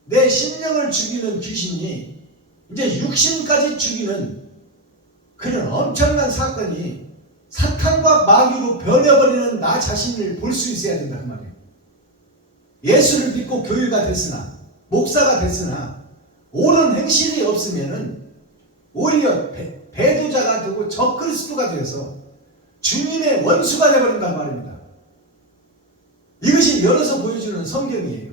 내 심령을 죽이는 귀신이 이제 육신까지 죽이는 그런 엄청난 사건이 사탄과 마귀로 변해버리는 나 자신을 볼 수 있어야 된다 그 말이에요. 예수를 믿고 교회가 됐으나 목사가 됐으나 옳은 행실이 없으면은 오히려 배도자가 되고 적그리스도가 되어서 주님의 원수가 되어버린단 말입니다. 이것이 열어서 보여주는 성경이에요.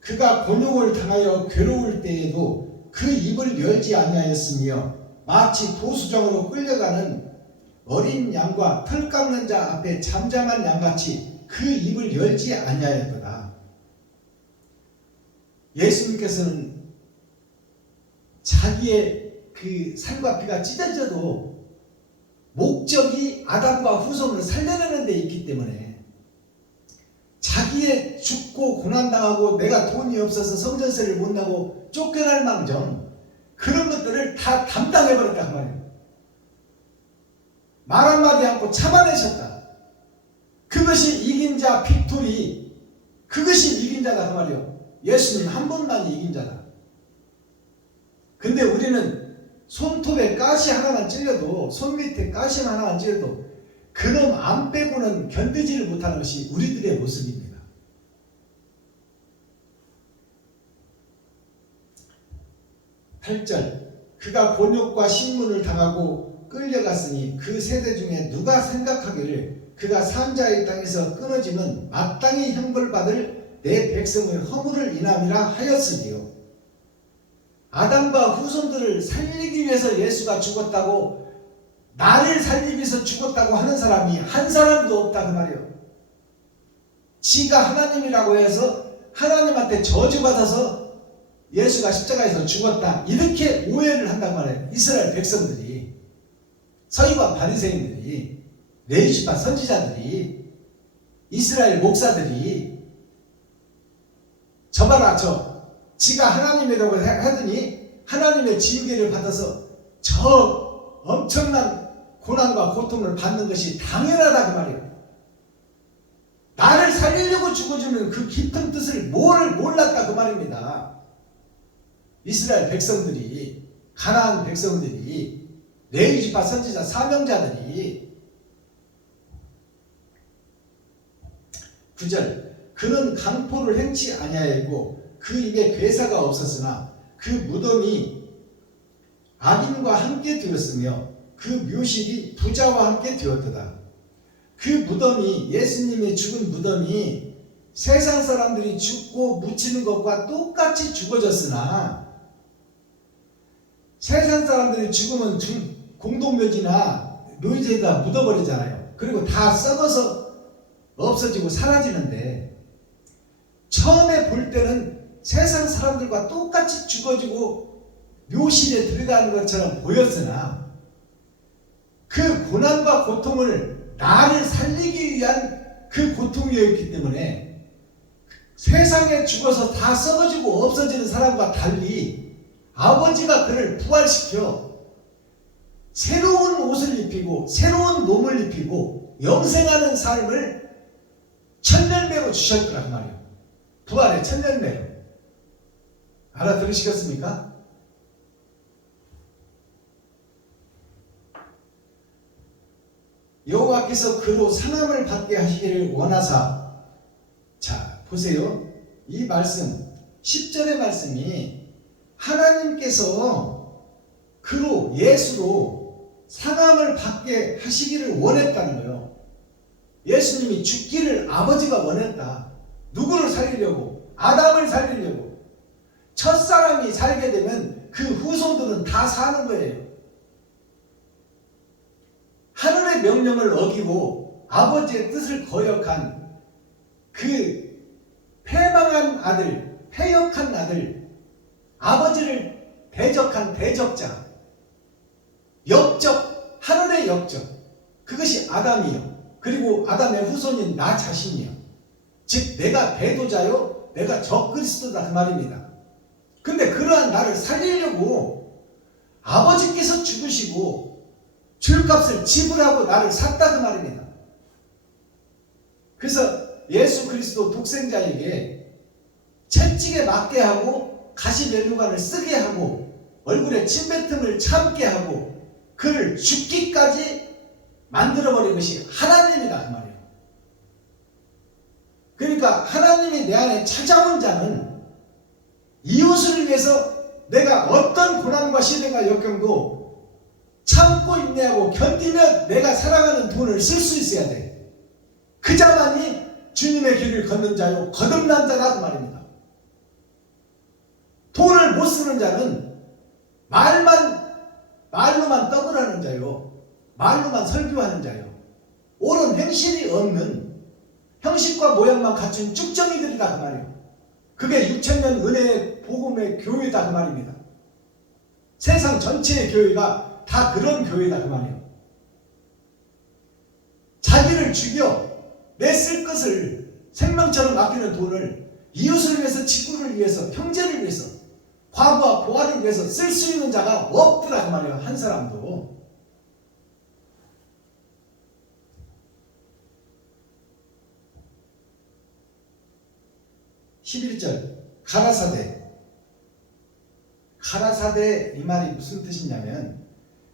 그가 곤욕을 당하여 괴로울 때에도 그 입을 열지 아니하였으며 마치 도수정으로 끌려가는 어린 양과 털 깎는 자 앞에 잠잠한 양같이 그 입을 열지 아니하였도다. 예수님께서는 자기의 그 살과 피가 찢어져도 목적이 아담과 후손을 살려내는 데 있기 때문에 자기의 죽고 고난당하고 내가 돈이 없어서 성전세를 못 내고 쫓겨날 망정 그런 것들을 다 담당해버렸다 그 말이에요. 말 한마디 않고 참아내셨다. 그것이 이긴 자 빅토리, 그것이 이긴 자다 그 말이에요. 예수님 한 분만이 이긴 자다. 근데 우리는 손톱에 가시 하나만 찔려도, 손 밑에 가시 하나만 찔려도 그놈 안 빼고는 견디지를 못하는 것이 우리들의 모습입니다. (8절) 그가 곤욕과 신문을 당하고 끌려갔으니 그 세대 중에 누가 생각하기를 그가 산자의 땅에서 끊어지면 마땅히 형벌받을 내 백성의 허물을 인함이라 하였으니요. 아담과 후손들을 살리기 위해서 예수가 죽었다고, 나를 살리기 위해서 죽었다고 하는 사람이 한 사람도 없다 그 말이에요. 지가 하나님이라고 해서 하나님한테 저주받아서 예수가 십자가에서 죽었다 이렇게 오해를 한단 말이에요. 이스라엘 백성들이, 서기관 바리새인들이, 레위지파 선지자들이, 이스라엘 목사들이 저봐라 지가 하나님이라고 하더니 하나님의 지우개를 받아서 저 엄청난 고난과 고통을 받는 것이 당연하다 그 말이에요. 나를 살리려고 죽어주는 그 깊은 뜻을 몰랐다 그 말입니다. 이스라엘 백성들이, 가나안 백성들이, 레위지파 선지자 사명자들이. 9절 그는 강포를 행치 아니하였고 그 입에 괴사가 없었으나 그 무덤이 악인과 함께 되었으며 그 묘실이 부자와 함께 되었도다. 그 무덤이, 예수님이 죽은 무덤이 세상 사람들이 죽고 묻히는 것과 똑같이 죽어졌으나, 세상 사람들이 죽으면 공동묘지나 묘지에다 묻어버리잖아요. 그리고 다 썩어서 없어지고 사라지는데, 처음에 볼 때는 세상 사람들과 똑같이 죽어지고 묘실에 들어가는 것처럼 보였으나 그 고난과 고통을 나를 살리기 위한 그 고통이었기 때문에 세상에 죽어서 다 썩어지고 없어지는 사람과 달리 아버지가 그를 부활시켜 새로운 옷을 입히고 새로운 몸을 입히고 영생하는 삶을 천년배로 주셨더란 말이에요. 부활의 천년배로. 알아들으시겠습니까? 여호와께서 그로 상함을 받게 하시기를 원하사. 자, 보세요. 이 말씀, 10절의 말씀이 하나님께서 그로, 예수로 상함을 받게 하시기를 원했다는 거예요. 예수님이 죽기를 아버지가 원했다. 누구를 살리려고? 아담을 살리려고. 첫사람이 살게 되면 그 후손들은 다 사는 거예요. 아버지의 명령을 어기고 아버지의 뜻을 거역한 그 패망한 아들, 패역한 아들, 아버지를 대적한 대적자, 역적, 하늘의 역적, 그것이 아담이요. 그리고 아담의 후손인 나 자신이요. 즉 내가 배도자요, 내가 적그리스도다 그 말입니다. 근데 그러한 나를 살리려고 아버지께서 죽으시고 죄값을 지불하고 나를 샀다 그 말입니다. 그래서 예수 그리스도 독생자에게 채찍에 맞게 하고 가시면류관을 쓰게 하고 얼굴에 침뱉음을 참게 하고 그를 죽기까지 만들어버린 것이 하나님이다 그 말이에요. 그러니까 하나님이 내 안에 찾아온 자는 이웃을 위해서 내가 어떤 고난과 시련과 역경도 참고 인내하고 견디며 내가 사랑하는 돈을 쓸 수 있어야 돼. 그 자만이 주님의 길을 걷는 자요 거듭난 자라 그 말입니다. 돈을 못 쓰는 자는 말로만 떡을 하는 자요, 말로만 설교하는 자요, 옳은 행실이 없는 형식과 모양만 갖춘 쭉정이들이다 그 말이에요. 그게 6,000년 은혜의 복음의 교회다 그 말입니다. 세상 전체의 교회가 다 그런 교회다 그 말이에요. 자기를 죽여 내 쓸 것을 생명처럼 아끼는 돈을 이웃을 위해서, 직구를 위해서, 형제를 위해서, 과부와 고아를 위해서 쓸 수 있는 자가 없더라 그 말이에요. 한 사람도. 11절 가라사대 이 말이 무슨 뜻이냐면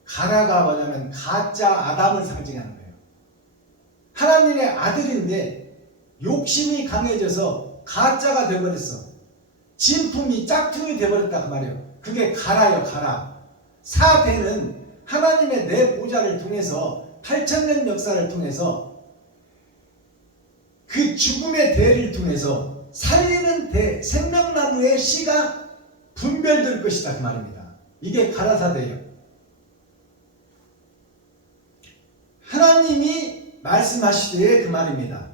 가라가 뭐냐면 가짜 아담을 상징하는 거예요. 하나님의 아들인데 욕심이 강해져서 가짜가 되어버렸어. 진품이 짝퉁이 되어버렸다 그 말이에요. 그게 가라요 가라. 사대는 하나님의 내 보좌를 통해서 8,000년 역사를 통해서 그 죽음의 대를 통해서 살리는 대, 생명나무의 씨가 분별될 것이다 그 말입니다. 이게 가라사대예요. 하나님이 말씀하시되 그 말입니다.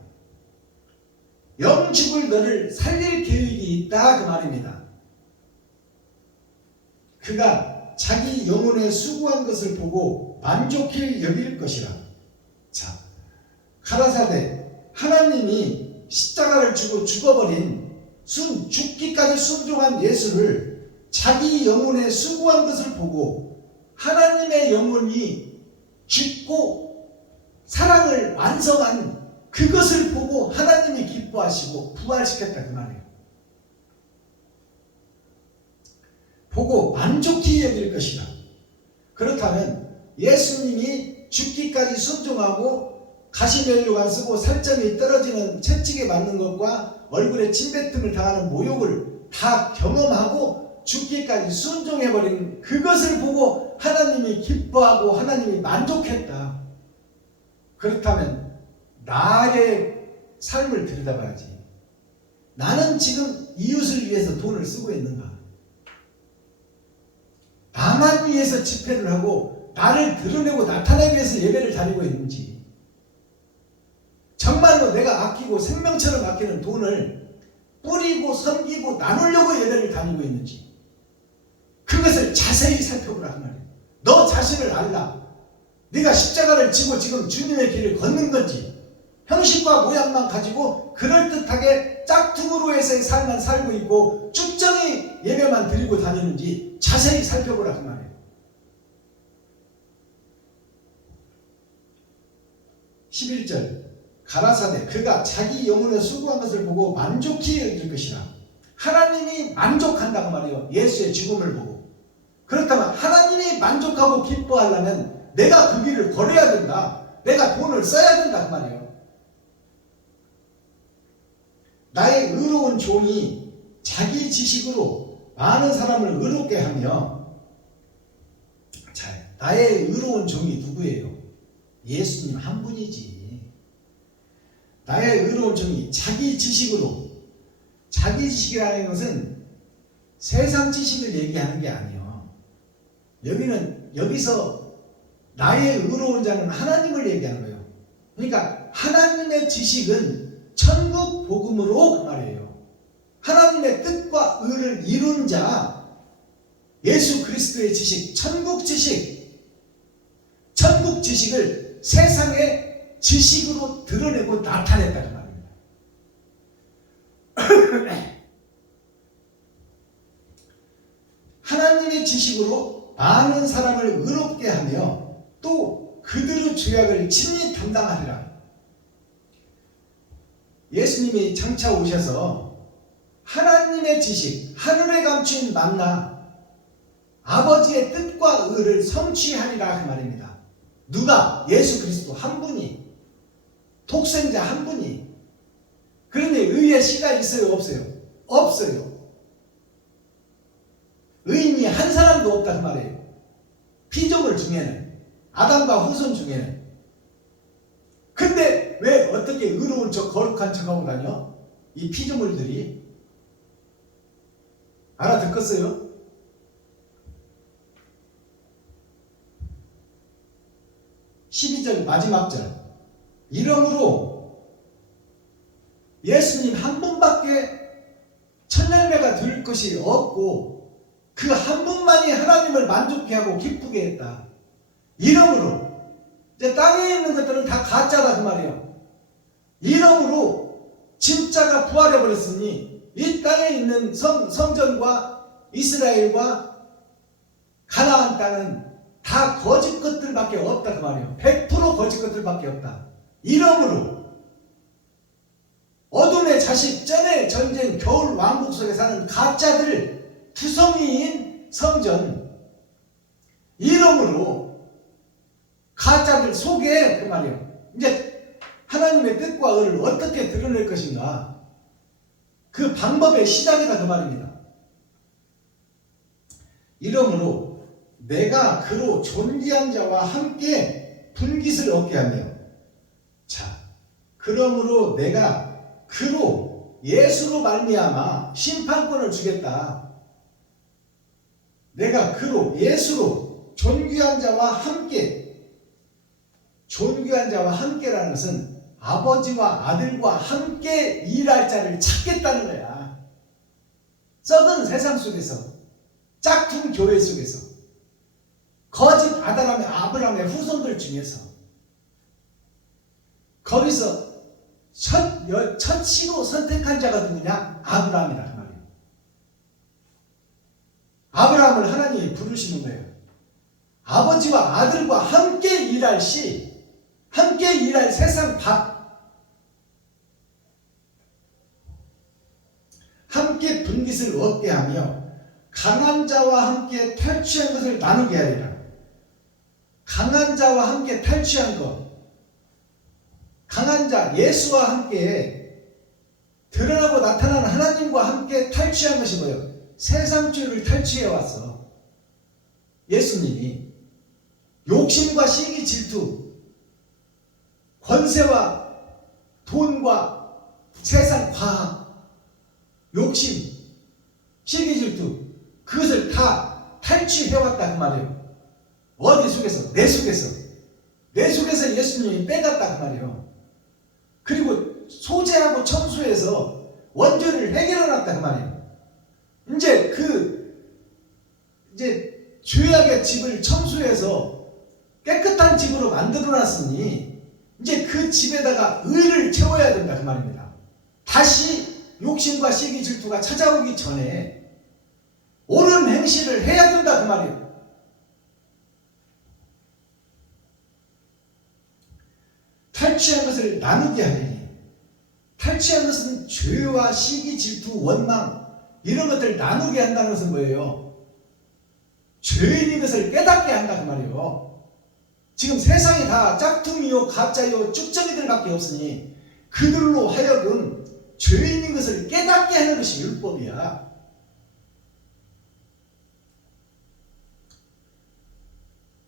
영죽을 너를 살릴 계획이 있다 그 말입니다. 그가 자기 영혼에 수고한 것을 보고 만족히 여길 것이라. 자, 가라사대 하나님이 십자가를 지고 죽어버린 죽기까지 순종한 예수를 자기 영혼에 수고한 것을 보고 하나님의 영혼이 죽고 사랑을 완성한 그것을 보고 하나님이 기뻐하시고 부활시켰다 그 말이에요. 보고 만족히 여길 것이다. 그렇다면 예수님이 죽기까지 순종하고 가시면류관 쓰고 살점이 떨어지는 채찍에 맞는 것과 얼굴에 침뱉음을 당하는 모욕을 다 경험하고 죽기까지 순종해버린 그것을 보고 하나님이 기뻐하고 하나님이 만족했다. 그렇다면 나의 삶을 들여다봐야지. 나는 지금 이웃을 위해서 돈을 쓰고 있는가? 나만 위해서 집회를 하고 나를 드러내고 나타내기 위해서 예배를 다니고 있는지, 정말로 내가 아끼고 생명처럼 아끼는 돈을 뿌리고 섬기고 나누려고 예배를 다니고 있는지, 그것을 자세히 살펴보라 그 말이에요. 너 자신을 알라. 네가 십자가를 지고 지금 주님의 길을 걷는 건지, 형식과 모양만 가지고 그럴듯하게 짝퉁으로 해서의 삶만 살고 있고 쭉정이 예배만 드리고 다니는지 자세히 살펴보라 그 말이에요. 11절 가라사대 그가 자기 영혼에 수고한 것을 보고 만족히 여길 것이라. 하나님이 만족한다고 말이에요. 예수의 죽음을 보고. 그렇다면 하나님이 만족하고 기뻐하려면 내가 그 길을 걸어야 된다. 내가 돈을 써야 된다 그 말이에요. 나의 의로운 종이 자기 지식으로 많은 사람을 의롭게 하며, 자, 나의 의로운 종이 누구예요? 예수님 한 분이지. 나의 의로운 종이 자기 지식으로, 자기 지식이라는 것은 세상 지식을 얘기하는 게 아니에요. 여기서 나의 의로운 자는 하나님을 얘기하는 거예요. 그러니까 하나님의 지식은 천국 복음으로 그 말이에요. 하나님의 뜻과 의를 이룬 자, 예수 그리스도의 지식, 천국 지식을 세상의 지식으로 드러내고 나타냈다 그 말입니다. 하나님의 지식으로 많은 사람을 의롭게 하며 또 그들의 죄악을 친히 담당하리라. 예수님이 장차 오셔서 하나님의 지식, 하늘에 감춘 만나, 아버지의 뜻과 의를 성취하리라 그 말입니다. 누가? 예수 그리스도 한 분이, 독생자 한 분이. 그런데 의의 씨가 있어요? 없어요? 없어요. 의인이 한 사람도 없다 그 말이에요. 피조물 중에는, 아담과 후손 중에는. 근데 왜 어떻게 의로운 척 거룩한 척하고 다녀? 이 피조물들이. 알아듣겠어요? 12절 마지막 절. 이러므로 예수님 한 분밖에 천열매가 될 것이 없고 그 한 분만이 하나님을 만족해 하고 기쁘게 했다. 이러므로 이제 땅에 있는 것들은 다 가짜다 그 말이에요. 이러므로 진짜가 부활해 버렸으니 이 땅에 있는 성전과 이스라엘과 가나안 땅은 다 거짓 것들밖에 없다 그 말이에요. 100% 거짓 것들밖에 없다. 이러므로 어둠의 자식, 쩐의 전쟁, 겨울 왕국 속에 사는 가짜들, 투성이인 성전, 이러므로 가짜들 속에 그 말이에요. 이제 하나님의 뜻과 의를 어떻게 드러낼 것인가, 그 방법의 시작이다 그 말입니다. 이러므로 내가 그로 존귀한 자와 함께 분깃을 얻게 하며, 자, 그러므로 내가 그로 예수로 말미암아 심판권을 주겠다. 내가 그로 예수로 존귀한 자와 함께, 존귀한 자와 함께라는 것은 아버지와 아들과 함께 일할 자를 찾겠다는 거야. 썩은 세상 속에서, 짝퉁 교회 속에서, 거짓 아브라함의 후손들 중에서, 거기서 첫시로 선택한 자가 누구냐? 아브라함이다 그 말이에요. 아브라함을 하나님이 부르시는 거예요. 아버지와 아들과 함께 일할 시, 함께 일할 세상 밥, 함께 분깃을 얻게 하며 강한 자와 함께 탈취한 것을 나누게 하리라. 강한 자와 함께 탈취한 것, 강한 자 예수와 함께 드러나고 나타나는 하나님과 함께 탈취한 것이 뭐예요? 세상 죄를 탈취해 왔어. 예수님이 욕심과 시기 질투, 권세와 돈과 세상 과학, 욕심, 시기 질투, 그것을 다 탈취해 왔다 그 말이에요. 어디 속에서? 내 속에서. 내 속에서 예수님이 빼갔다 그 말이에요. 그리고 소재하고 청소해서 원죄를 해결해 놨다 그 말이에요. 이제 죄악의 집을 청소해서 깨끗한 집으로 만들어 놨으니 이제 그 집에다가 의를 채워야 된다 그 말입니다. 다시 욕심과 시기 질투가 찾아오기 전에 옳은 행실을 해야 된다 그 말이에요. 탈취한 것을 나누게 하리니, 탈취한 것은 죄와 시기 질투 원망 이런 것들을 나누게 한다는 것은 뭐예요? 죄인인 것을 깨닫게 한다 그 말이에요. 지금 세상이 다 짝퉁이요 가짜요 쭉정이들밖에 없으니 그들로 하여금 죄인인 것을 깨닫게 하는 것이 율법이야.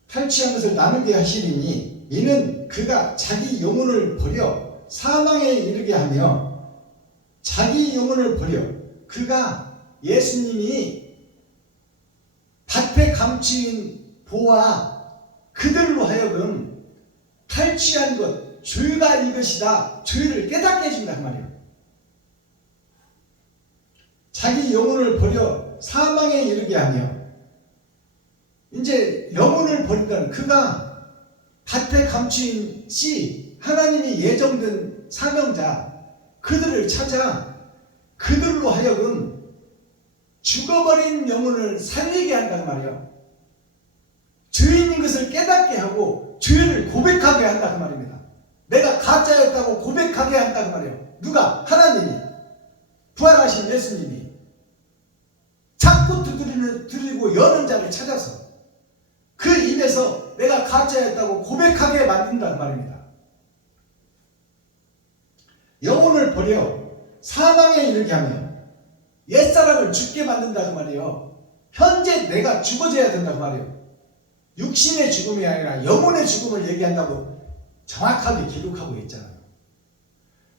탈취한 것을 나누게 하시리니 이는 그가 자기 영혼을 버려 사망에 이르게 하며, 자기 영혼을 버려, 그가 예수님이 밭에 감추인 보아 그들로 하여금 탈취한 것, 죄가 이것이다. 죄를 깨닫게 해준다 그 말이에요. 자기 영혼을 버려 사망에 이르게 하며, 이제 영혼을 버린다는, 그가 밭에 감추인 씨, 하나님이 예정된 사명자, 그들을 찾아 그들로 하여금 죽어버린 영혼을 살리게 한단 말이에요. 죄인인 것을 깨닫게 하고 죄를 고백하게 한다 그 말입니다. 내가 가짜였다고 고백하게 한다 그 말이에요. 누가? 하나님이, 부활하신 예수님이 자꾸 두드리고 여는 자를 찾아서 그 입에서 내가 가짜였다고 고백하게 만든다 그 말입니다. 영혼을 버려 사망에 이르게 하며 옛사람을 죽게 만든다 그 말이에요. 현재 내가 죽어져야 된다 그 말이에요. 육신의 죽음이 아니라 영혼의 죽음을 얘기한다고 정확하게 기록하고 있잖아요.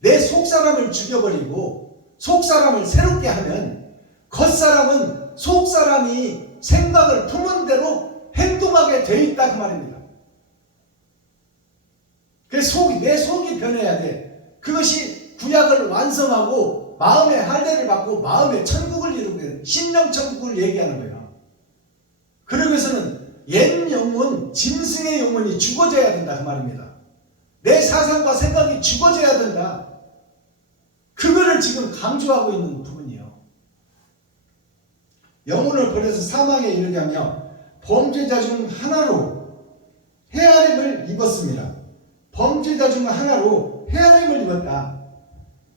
내 속사람을 죽여버리고 속사람을 새롭게 하면 겉사람은 속사람이 생각을 품은 대로 행동하게 돼 있다 그 말입니다. 그래서 내 속이 변해야 돼. 그것이 구약을 완성하고 마음의 할례를 받고 마음의 천국을 이루게, 신령 천국을 얘기하는 거예요. 그러기 위해서는 옛 영혼, 짐승의 영혼이 죽어져야 된다 그 말입니다. 내 사상과 생각이 죽어져야 된다. 그거를 지금 강조하고 있는 부분이에요. 영혼을 버려서 사망에 이르게 하며 범죄자 중 하나로 헤아림을 입었습니다. 범죄자 중 하나로 헤아림을 입었다.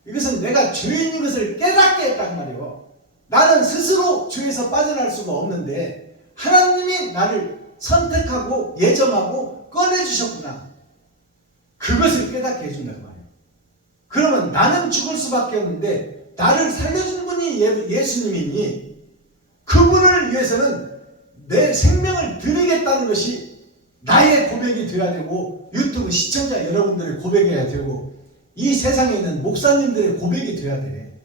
이것은 내가 죄인인 것을 깨닫게 했단 말이에요. 나는 스스로 죄에서 빠져날 수가 없는데 하나님이 나를 선택하고 예정하고 꺼내주셨구나. 그것을 깨닫게 해준단 말이에요. 그러면 나는 죽을 수밖에 없는데 나를 살려준 분이 예수님이니 그분을 위해서는 내 생명을 드리겠다는 것이 나의 고백이 되어야 되고, 유튜브 시청자 여러분들의 고백이어야 되고, 이 세상에 있는 목사님들의 고백이 되어야 돼.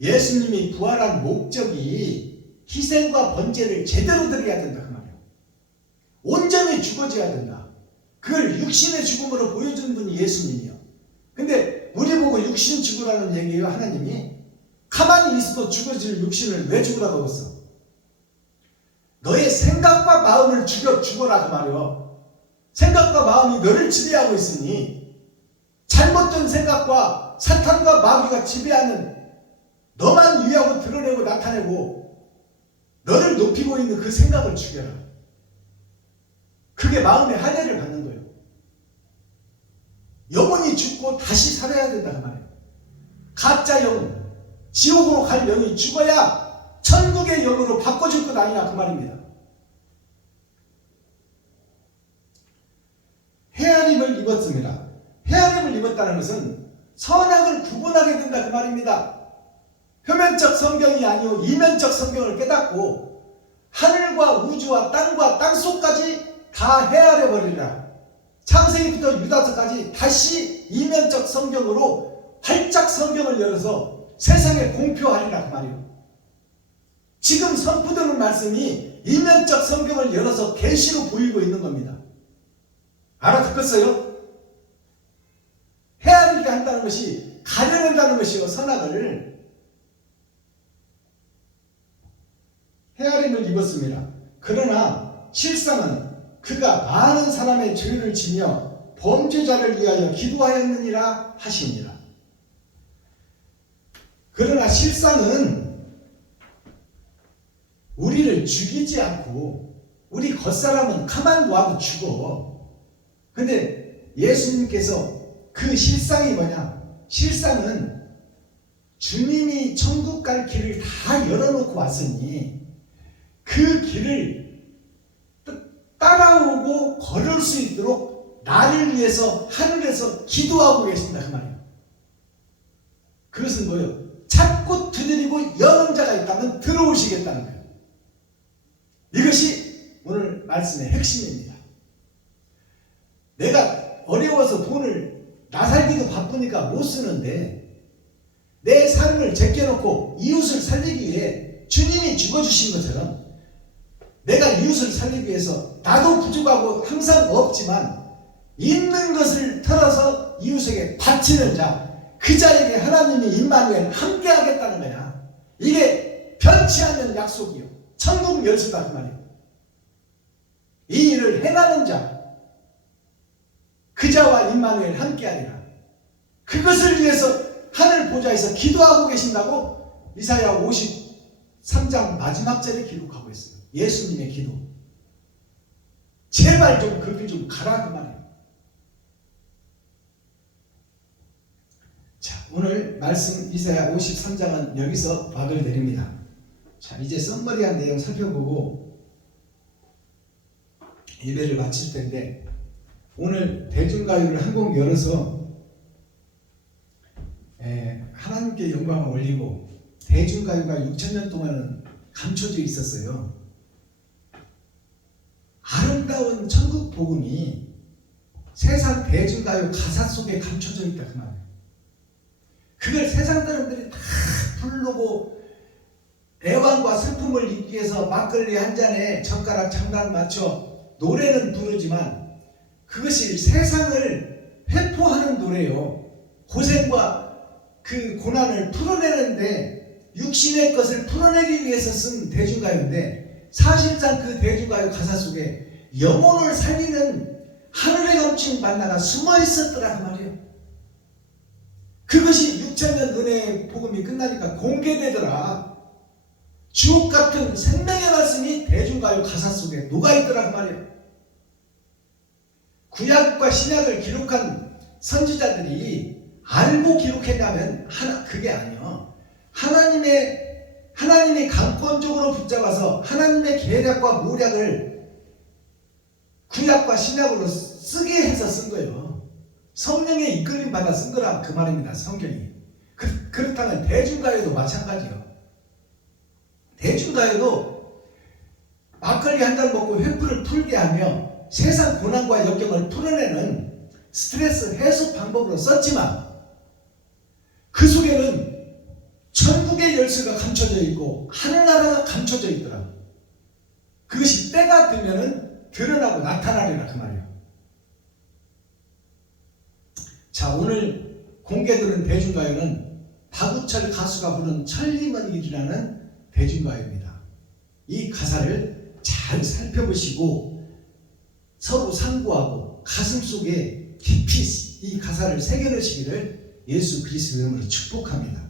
예수님이 부활한 목적이 희생과 번제를 제대로 드려야 된다 그 말이에요. 온전히 죽어져야 된다. 그걸 육신의 죽음으로 보여준 분이 예수님이요. 근데 우리 보고 육신 죽으라는 얘기예요. 하나님이 가만히 있어도 죽어질 육신을 왜 죽으라고 했어? 너의 생각과 마음을 죽어라 그 말이요. 생각과 마음이 너를 지배하고 있으니 잘못된 생각과 사탄과 마귀가 지배하는, 너만 위하고 드러내고 나타내고 너를 높이고 있는 그 생각을 죽여라. 그게 마음의 할례를 받는 거예요. 영혼이 죽고 다시 살아야 된다 그 말이에요. 가짜 영혼, 지옥으로 갈 영이 죽어야 천국의 영으로 바꿔줄 것 아니냐 그 말입니다. 헤아림을 입었습니다. 헤아림을 입었다는 것은 선악을 구분하게 된다 그 말입니다. 표면적 성경이 아니고 이면적 성경을 깨닫고 하늘과 우주와 땅과 땅속까지 다 헤아려 버리라. 창세기부터 유다서까지 다시 이면적 성경으로 활짝 성경을 열어서 세상에 공표하리라 그 말이에요. 지금 선포되는 말씀이 이면적 성경을 열어서 계시로 보이고 있는 겁니다. 알아듣겠어요? 헤아리게 한다는 것이 가려낸다는 것이요. 선악을 헤아림을 입었습니다. 그러나 실상은 그가 많은 사람의 죄를 지며 범죄자를 위하여 기도하였느니라 하시니라. 그러나 실상은 우리를 죽이지 않고, 우리 겉사람은 가만 놔도 죽어. 근데 예수님께서 그 실상이 뭐냐? 실상은 주님이 천국 갈 길을 다 열어놓고 왔으니 그 길을 따라오고 걸을 수 있도록 나를 위해서 하늘에서 기도하고 계신다 그 말이에요. 그것은 뭐예요? 찾고 두드리고 여는 자가 있다면 들어오시겠다는 거예요. 이것이 오늘 말씀의 핵심입니다. 내가 어려워서 돈을 나 살기도 바쁘니까 못 쓰는데 내 삶을 제껴놓고 이웃을 살리기 위해 주님이 죽어주신 것처럼 내가 이웃을 살리기 위해서 나도 부족하고 항상 없지만 있는 것을 털어서 이웃에게 바치는 자, 그 자에게 하나님이 임마누엘 함께 하겠다는 거야. 이게 변치 않는 약속이요, 천국 열쇠다 그 말이에요. 이 일을 행하는 자, 그 자와 임마누엘 함께 하리라. 그것을 위해서 하늘 보좌에서 기도하고 계신다고 이사야 53장 마지막 절에 기록하고 있어요. 예수님의 기도. 제발 좀 거기 좀 가라 그 말이에요. 자, 오늘 말씀 이사야 53장은 여기서 막을 내립니다. 자, 이제 썸머리한 내용 살펴보고 예배를 마칠 텐데, 오늘 대중가요를 한 곡 열어서 하나님께 영광을 올리고, 대중가요가 6,000년 동안은 감춰져 있었어요. 아름다운 천국 복음이 세상 대중가요 가사 속에 감춰져 있다 그 말이에요. 그걸 세상 사람들이 다 부르고 애환과 슬픔을 잊기 위해서 막걸리 한 잔에 젓가락 장단 맞춰 노래는 부르지만 그것이 세상을 회포하는 노래요. 고생과 그 고난을 풀어내는데, 육신의 것을 풀어내기 위해서 쓴 대중가요인데, 사실상 그 대중가요 가사 속에 영혼을 살리는 하늘에 넘친 만나가 숨어 있었더라 그 말이에요. 그것이 6,000년 은혜의 복음이 끝나니까 공개되더라. 주옥 같은 생명의 말씀이 대중가요 가사 속에 녹아있더라 그 말이에요. 구약과 신약을 기록한 선지자들이 알고 기록했냐면 그게 아니요. 하나님이 강권적으로 붙잡아서 하나님의 계략과 모략을 구약과 신약으로 쓰게 해서 쓴 거예요. 성령의 이끌림 받아 쓴 거라 그 말입니다. 성경이. 그렇다면 대중가요도 마찬가지요. 대중가요도 막걸리 한 잔 먹고 회포를 풀게 하며 세상 고난과 역경을 풀어내는 스트레스 해소 방법으로 썼지만, 그 속에는 천국의 열쇠가 감춰져 있고 하늘나라가 감춰져 있더라. 그것이 때가 되면은 드러나고 나타나리라 그 말이에요. 자, 오늘 공개되는 대중가요는 박우철 가수가 부른 천리먼 길이라는 대중가요입니다. 이 가사를 잘 살펴보시고 서로 상고하고 가슴속에 깊이 이 가사를 새겨넣으시기를 예수 그리스도의 이름으로 축복합니다.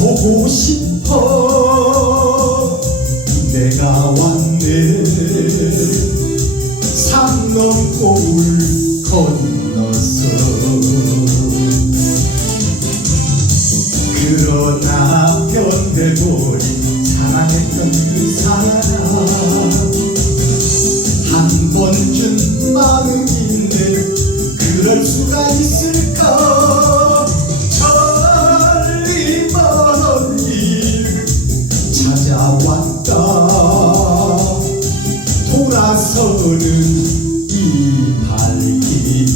보고 싶어 내가 왔네. 산 넘고 물 건너서 그러나 변해버린 사랑했던 그 사람 한 번 준 마음인데 그럴 수가 있을까. 천리 먼 길 찾아왔다. 돌아서는 이 발길이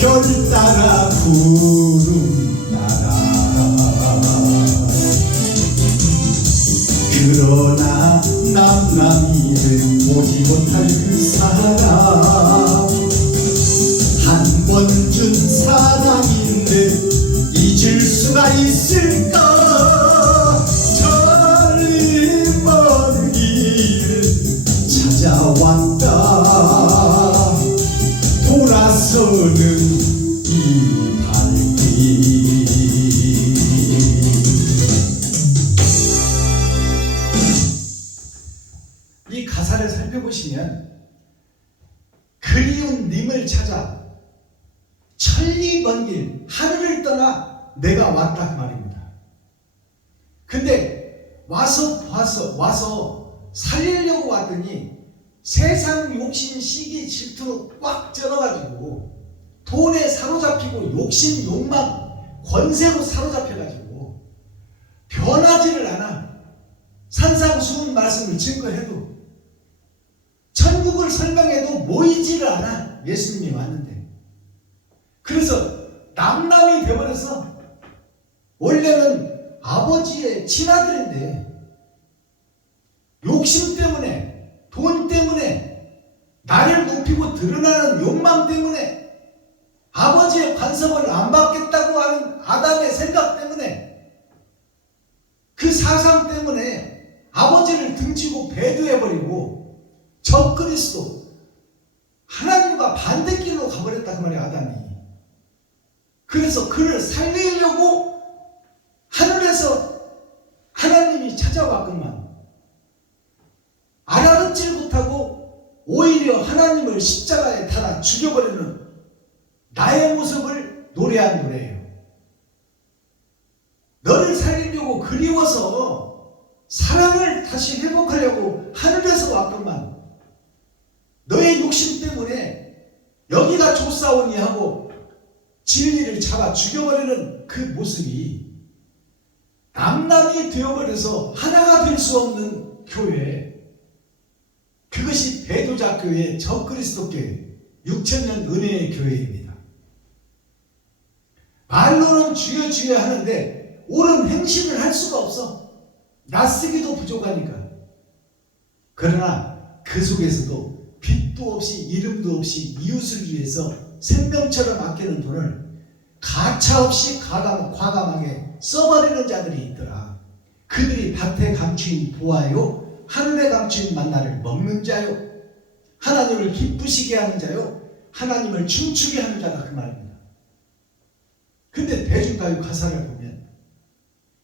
별 따라 구름 따라 그러나 남남이는 보지 못할 그 사람 한 번 준 사랑인데 잊을 수가 있을까 저리 먼 길 찾아왔다 돌아서는 이 발길 이 가사를 살펴보시면 그리운 님을 찾아 천리 먼 길 하늘을 떠나 내가 왔다 그 말입니다. 근데 와서 살리려고 왔더니 세상 욕심 시기 질투로 꽉 쩔어가지고 돈에 사로잡히고 욕심 욕망 권세로 사로잡혀가지고 변하지를 않아. 산상수훈 말씀을 증거해도 천국을 설명해도 모이지를 않아. 예수님이 왔는데 그래서 남남이 되어버려서 원래는 아버지의 친아들인데 욕심 때문에 돈 때문에 나를 높이고 드러나는 욕망 때문에 아버지의 간섭을 안 받겠다고 하는 아담의 생각 때문에 그 사상 때문에 아버지를 등지고 배도해버리고 적그리스도 하나님과 반대길로 가버렸다 그 말이야 아담이. 그래서 그를 살리려고 하늘에서 하나님이 찾아왔건만 알아듣질 못하고 오히려 하나님을 십자가에 달아 죽여버리는 나의 모습을 노래한 노래예요. 너를 살리려고 그리워서 사랑을 다시 회복하려고 하늘에서 왔건만 너의 욕심 때문에 여기가 좁사오니 하고 진리를 잡아 죽여버리는 그 모습이 남남이 되어버려서 하나가 될 수 없는 교회, 그것이 배도자 교회, 적그리스도 교회, 6,000년 은혜의 교회입니다. 말로는 주여 주여 하는데 옳은 행실을 할 수가 없어. 낯쓰기도 부족하니까. 그러나 그 속에서도 빛도 없이 이름도 없이 이웃을 위해서 생명처럼 아끼는 돈을 가차없이 과감하게 써버리는 자들이 있더라. 그들이 밭에 감추인 보아요, 하늘에 감추인 만나를 먹는 자요, 하나님을 기쁘시게 하는 자요, 하나님을 춤추게 하는 자다 그 말입니다. 근데 대중가요 가사를 보면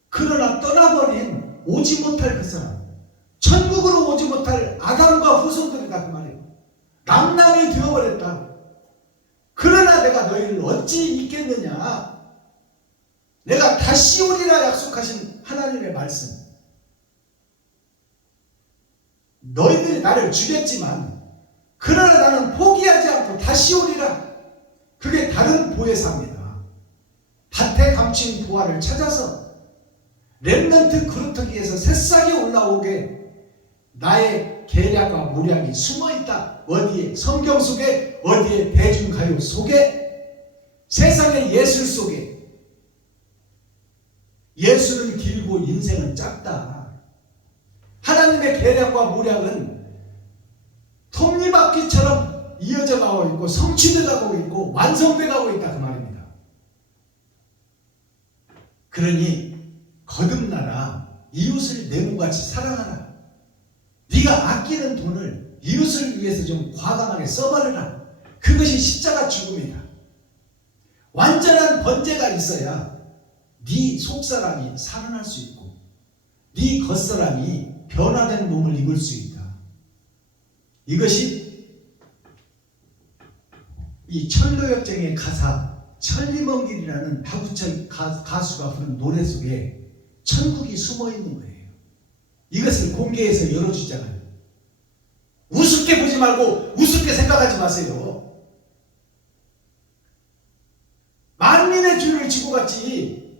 그러나 떠나버린 오지 못할 그 사람, 천국으로 오지 못할 아담과 후손들이다 그 말이에요. 남남이 되어버렸다. 그러나 내가 너희를 어찌 잊겠느냐. 내가 다시 오리라 약속하신 하나님의 말씀. 너희들이 나를 죽였지만 그러나 나는 포기하지 않고 다시 오리라. 그게 다른 보혜사입니다. 밭에 감춘 보화를 찾아서 렘넌트 그루터기에서 새싹이 올라오게 나의 계략과 모략이 숨어있다. 어디에? 성경 속에, 어디에? 대중가요 속에, 세상의 예술 속에. 예술은 길고 인생은 짧다. 하나님의 계략과 모략은 톱니바퀴처럼 이어져 가고 있고 성취돼 가고 있고 완성돼 가고 있다 그 말입니다. 그러니 거듭나라. 이웃을 내 몸같이 사랑하라. 네가 아끼는 돈을 이웃을 위해서 좀 과감하게 써버려라. 그것이 십자가 죽음이다. 완전한 번제가 있어야 네 속사람이 살아날 수 있고 네 겉사람이 변화된 몸을 입을 수 있다. 이것이 이 철로역정의 가사 천리먼길이라는 박우철 가수가 부른 노래 속에 천국이 숨어있는 거예요. 이것을 공개해서 열어주잖아요. 우습게 보지 말고 우습게 생각하지 마세요. 만민의 주를 지고 갔지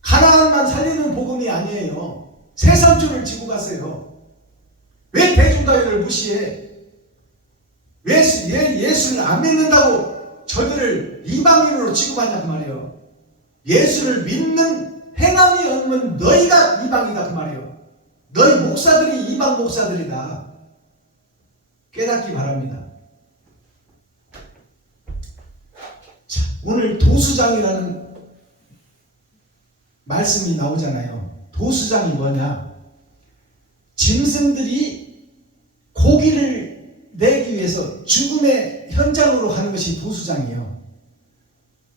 가나안만 살리는 복음이 아니에요. 세상 주를 지고 갔어요. 왜 대중가요를 무시해? 예수를 안 믿는다고 저들을 이방인으로 취급하냐 그 말이에요. 예수를 믿는 행함이 없는 너희가 이방이다 그 말이에요. 너희 목사들이 이방 목사들이다. 깨닫기 바랍니다. 자, 오늘 도수장이라는 말씀이 나오잖아요. 도수장이 뭐냐? 짐승들이 고기를 내기 위해서 죽음의 현장으로 가는 것이 도수장이에요.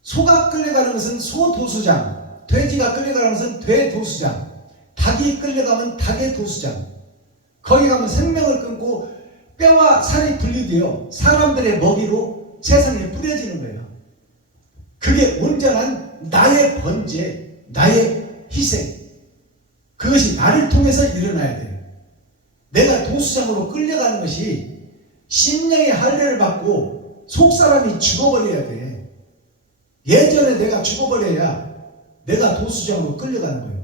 소가 끌려가는 것은 소도수장, 돼지가 끌려가는 것은 돼도수장, 닭이 끌려가면 닭의 도수장. 거기 가면 생명을 끊고 뼈와 살이 분리되어 사람들의 먹이로 세상에 뿌려지는 거예요. 그게 온전한 나의 번제, 나의 희생. 그것이 나를 통해서 일어나야 돼요. 내가 도수장으로 끌려가는 것이 심령의 할례를 받고 속사람이 죽어버려야 돼. 예전에 내가 죽어버려야 내가 도수장으로 끌려가는 거예요.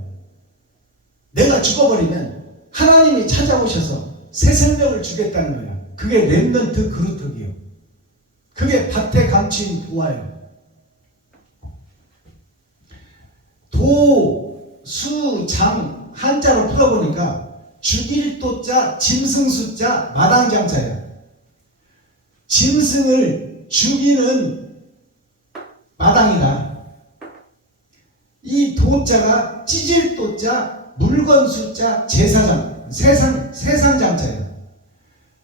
내가 죽어버리면 하나님이 찾아오셔서 새 생명을 주겠다는 거야. 그게 렘넌트 그루터기요. 그게 밭에 감추인 부화예요. 도수장 한자로 풀어보니까 죽일 도자, 짐승 숫자, 마당장자예요. 짐승을 죽이는 마당이다. 이 도자가 찢을 도자, 물건 숫자, 제사장, 세상장자예요.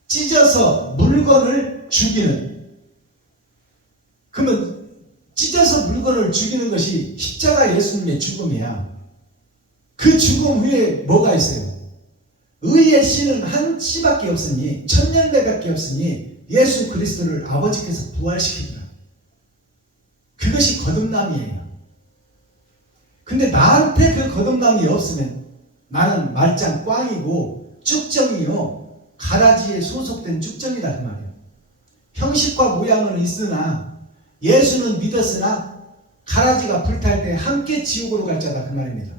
찢어서 물건을 죽이는. 그러면 찢어서 물건을 죽이는 것이 십자가 예수님의 죽음이야. 그 죽음 후에 뭐가 있어요? 의의 씨는 한 씨밖에 없으니, 천년배밖에 없으니 예수 그리스도를 아버지께서 부활시키더라. 그것이 거듭남이에요. 근데 나한테 그 거듭남이 없으면 나는 말짱 꽝이고 쭉정이요, 가라지에 소속된 쭉정이다 그 말이에요. 형식과 모양은 있으나 예수는 믿었으나 가라지가 불탈 때 함께 지옥으로 갈 자다 그 말입니다.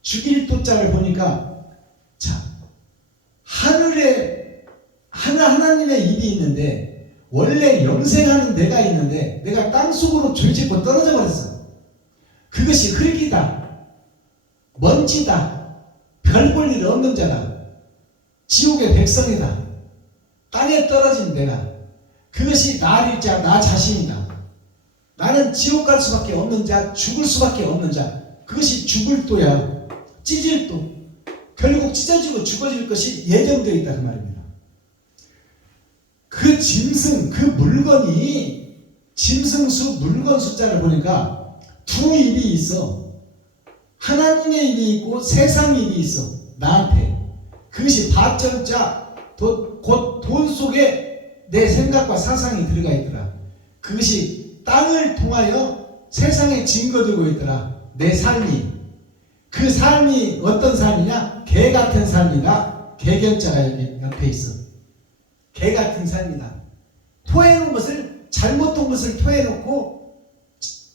죽일 도자를 보니까, 자, 하나님의 입이 있는데, 원래 영생하는 내가 있는데 내가 땅속으로 죄짓고 떨어져 버렸어. 그것이 흙이다, 먼지다, 별 볼 일 없는 자다, 지옥의 백성이다, 땅에 떨어진 내가. 그것이 나일 자, 나 자신이다. 나는 지옥 갈 수밖에 없는 자, 죽을 수밖에 없는 자. 그것이 죽을 도야, 찢을 도. 결국 찢어지고 죽어질 것이 예정되어 있다 그 말입니다. 그 짐승, 그 물건이, 짐승수 물건 숫자를 보니까 두 입이 있어. 하나님의 입이 있고 세상 입이 있어. 나한테. 그것이 바전자, 곧 돈 속에 내 생각과 사상이 들어가 있더라. 그것이 땅을 통하여 세상에 증거되고 있더라. 내 삶이. 그 삶이 어떤 삶이냐? 개 같은 삶이다. 개견자가 여기 옆에 있어. 개 같은 삶이다. 토해놓은 것을, 잘못된 것을 토해놓고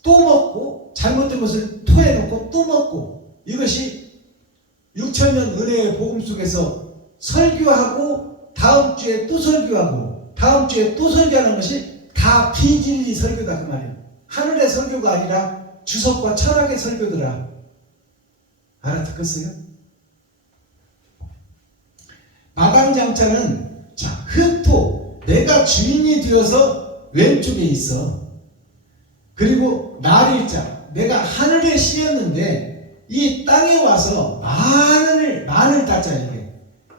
또 먹고, 잘못된 것을 토해놓고 또 먹고. 이것이 6천년 은혜의 복음 속에서 설교하고 다음 주에 또 설교하고 다음 주에 또 설교하는 것이 다 비진리 설교다 그 말이에요. 하늘의 설교가 아니라 주석과 철학의 설교더라. 알아듣겠어요? 마당장자는, 자, 흙토, 내가 주인이 되어서 왼쪽에 있어. 그리고 날일자, 내가 하늘에 씌었는데 이 땅에 와서 만을 따자. 이게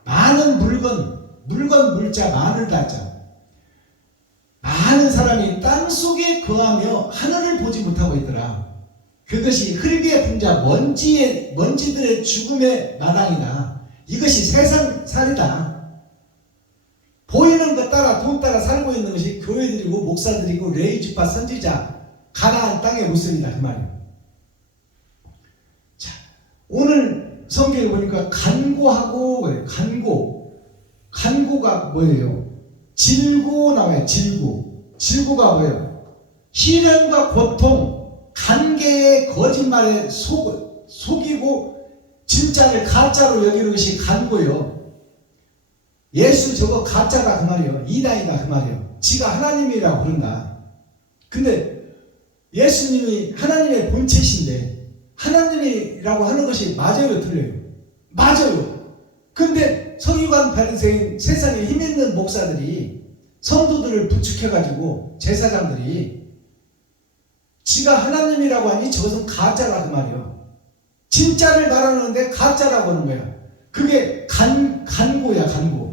많은 물건 물자, 만을 따자. 많은 사람이 땅 속에 거하며 하늘을 보지 못하고 있더라. 그것이 흙의 분자, 먼지들의 죽음의 마당이다. 이것이 세상 살이다. 보이는 것 따라, 돈 따라 살고 있는 것이 교회들이고 목사들이고 레이주파 선지자, 가나안 땅의 모습이다 그 말이에요. 자, 오늘 성경에 보니까 간고하고, 간고가 뭐예요? 질고 나와요. 질고가 뭐예요? 시련과 고통, 간계의 거짓말에 속이고 진짜를 가짜로 여기는 것이 간고요. 예수 저거 가짜다 그 말이에요. 이단이다 그 말이에요. 지가 하나님이라고 그런다. 근데 예수님이 하나님의 본체신데 하나님이라고 하는 것이 맞아요, 틀려요? 맞아요. 근데 서기관 바리새인 세상에 힘 있는 목사들이 성도들을 부축해가지고 제사장들이 지가 하나님이라고 하니 저것은 가짜라 그 말이에요. 진짜를 말하는데 가짜라고 하는 거야. 그게 간고야, 간고.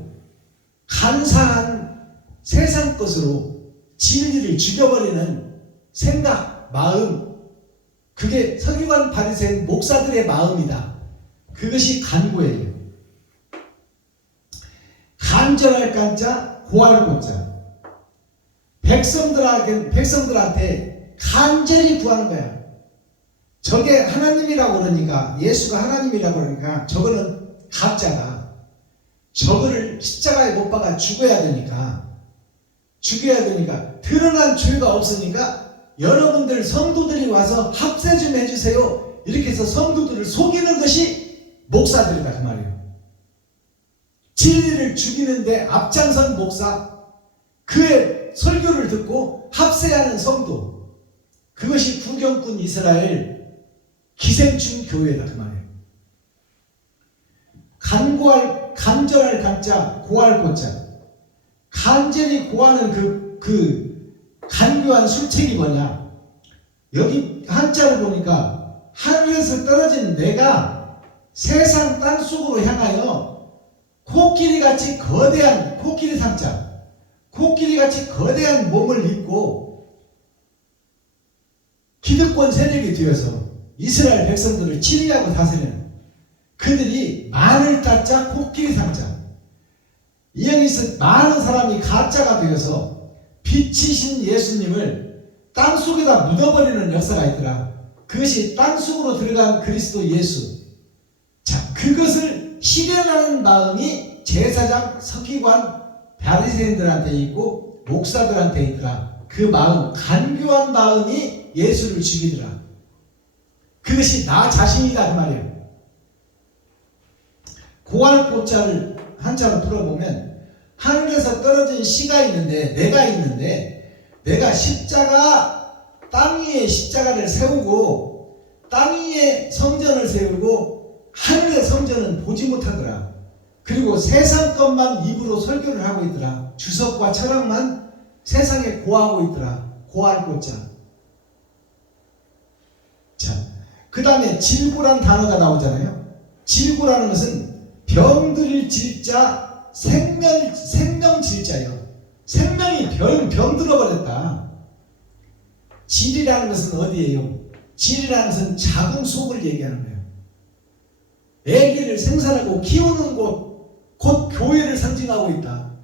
간사한 세상 것으로 진리를 죽여버리는 생각, 마음, 그게 서기관 바리새인 목사들의 마음이다. 그것이 간고예요. 간절할 간자, 고할 고자. 백성들한테 간절히 구하는 거야. 저게 하나님이라고 그러니까, 예수가 하나님이라고 그러니까 저거는 가짜다. 저거를 십자가에 못 박아 죽여야 되니까 드러난 죄가 없으니까 여러분들 성도들이 와서 합세 좀 해주세요. 이렇게 해서 성도들을 속이는 것이 목사들이다 그 말이에요. 진리를 죽이는데 앞장선 목사, 그의 설교를 듣고 합세하는 성도, 그것이 구경꾼 이스라엘 기생충 교회다 그 말이에요. 간절할 간자, 고할 고자. 간절히 고하는 그 간교한 술책이 뭐냐? 여기 한자를 보니까 하늘에서 떨어진 내가 세상 땅속으로 향하여 코끼리같이 거대한, 코끼리 삼자, 코끼리같이 거대한 몸을 입고 기득권 세력이 되어서 이스라엘 백성들을 치리하고 다스리는 그들이 많을 따자 코끼리 삼자. 이 여기서 많은 사람이 가짜가 되어서 빛이신 예수님을 땅속에다 묻어버리는 역사가 있더라. 그것이 땅속으로 들어간 그리스도 예수. 자, 그것을 실현하는 마음이 제사장, 서기관, 바리새인들한테 있고 목사들한테 있더라. 그 마음, 간교한 마음이 예수를 죽이더라. 그것이 나 자신이다 그 말이에요. 고할 고자를 한자로 풀어보면 하늘에서 떨어진 씨가 있는데, 내가 십자가, 땅 위에 십자가를 세우고 땅 위에 성전을 세우고 하늘의 성전은 보지 못하더라. 그리고 세상 것만 입으로 설교를 하고 있더라. 주석과 철학만 세상에 고하고 있더라. 고할 고자. 자, 그 다음에 질고란 단어가 나오잖아요. 질고라는 것은 병들일 질자, 생명 질자예요. 생명이 병들어버렸다. 질이라는 것은 어디예요? 질이라는 것은 자궁 속을 얘기하는 거예요. 아기를 생산하고 키우는 곳, 곧 교회를 상징하고 있다.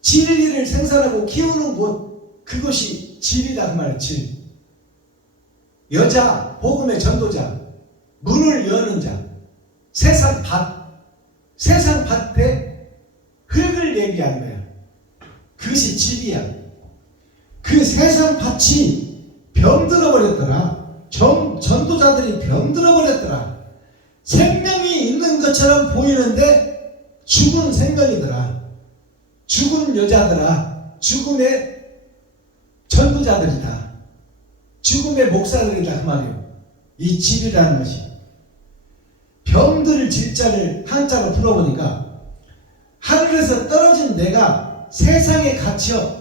진리를 생산하고 키우는 곳, 그것이 질이다 그 말이에요. 질. 여자, 복음의 전도자, 문을 여는 자, 세상 밭에 흙을 얘기하는 거야. 그것이 질이야. 그 세상 밭이 병들어 버렸더라. 전도자들이 병들어 버렸더라. 생명이 있는 것처럼 보이는데 죽은 생명이더라. 죽은 여자들아, 죽음의 전도자들이다. 죽음의 목사들이다 그 말이에요. 이 질이라는 것이. 병들을 질자를 한자로 풀어보니까 하늘에서 떨어진 내가 세상에 갇혀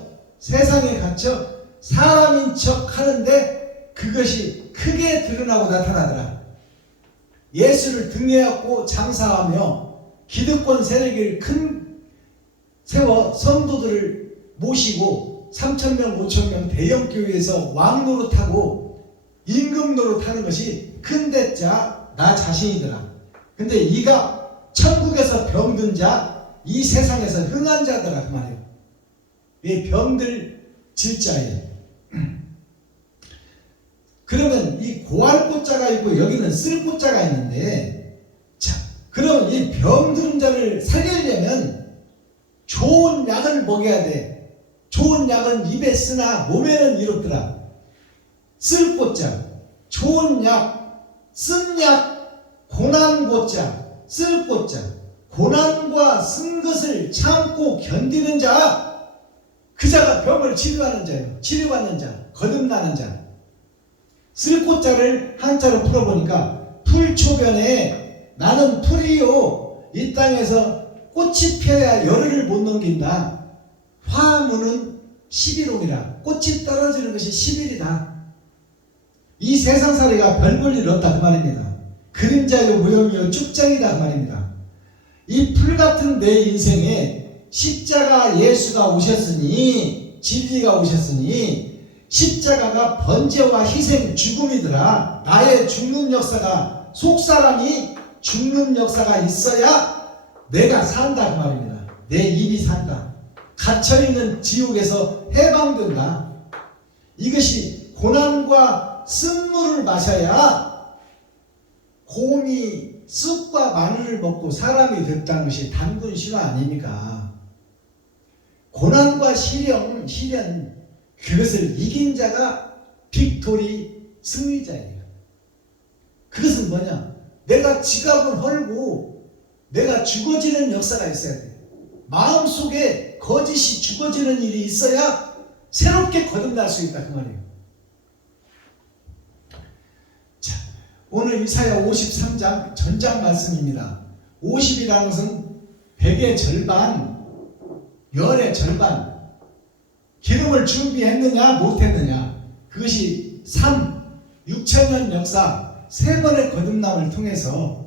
사람인 척 하는데 그것이 크게 드러나고 나타나더라. 예수를 등에 업고 장사하며 기득권 세력을 세워 성도들을 모시고 3,000명, 5,000명 대형 교회에서 왕노릇하고 임금 노릇하는 것이 큰 대자 나 자신이더라. 근데 이가 천국에서 병든 자, 이 세상에서 흥한 자더라 그 말이에요. 이 병들 질자예요. 그러면 이 고할 고자가 있고 여기는 쓸 고자가 있는데, 자, 그럼 이 병든 자를 살리려면 좋은 약을 먹여야 돼. 좋은 약은 입에 쓰나 몸에는 이렇더라. 쓸 고자, 좋은 약, 쓴 약, 고난 고자, 쓸 고자. 고난과 쓴 것을 참고 견디는 자, 그 자가 병을 치료하는 자예요. 치료받는 자, 거듭나는 자. 쓸꽃자를 한자로 풀어보니까 풀초변에 나는 풀이요 이 땅에서 꽃이 피어야 열흘을 못 넘긴다. 화무는 11옥이라 꽃이 떨어지는 것이 10일이다. 이 세상살이가 별 볼 일 없다 그 말입니다. 그림자요 무용이요 쭉장이다 그 말입니다. 이 풀같은 내 인생에 십자가 예수가 오셨으니, 진리가 오셨으니 십자가가 번제와 희생 죽음이더라. 나의 죽는 역사가, 속사람이 죽는 역사가 있어야 내가 산다 그 말입니다. 내 입이 산다. 갇혀있는 지옥에서 해방된다. 이것이 고난과 쓴물을 마셔야 곰이 쑥과 마늘을 먹고 사람이 됐다는 것이 단군 신화 아닙니까? 고난과 시련 그것을 이긴 자가 빅토리 승리자예요. 그것은 뭐냐? 내가 지갑을 헐고 내가 죽어지는 역사가 있어야 돼. 마음속에 거짓이 죽어지는 일이 있어야 새롭게 거듭날 수 있다 그 말이에요. 자, 오늘 이사야 53장 전장 말씀입니다. 50이라는 것은 100의 절반, 열의 절반. 기름을 준비했느냐 못했느냐, 그것이 6천년 역사 3번의 거듭남을 통해서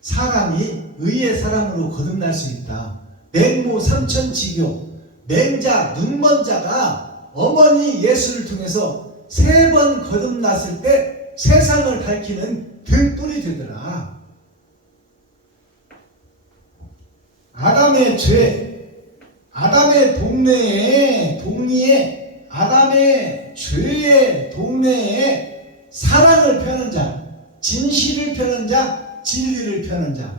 사람이 의의 사람으로 거듭날 수 있다. 맹모 삼천지교, 맹자 눈먼 자가 어머니 예수를 통해서 3번 거듭났을 때 세상을 밝히는 등불이 되더라. 아담의 죄, 아담의 동리에 아담의 죄의 동네에 사랑을 펴는 자, 진실을 펴는 자, 진리를 펴는 자,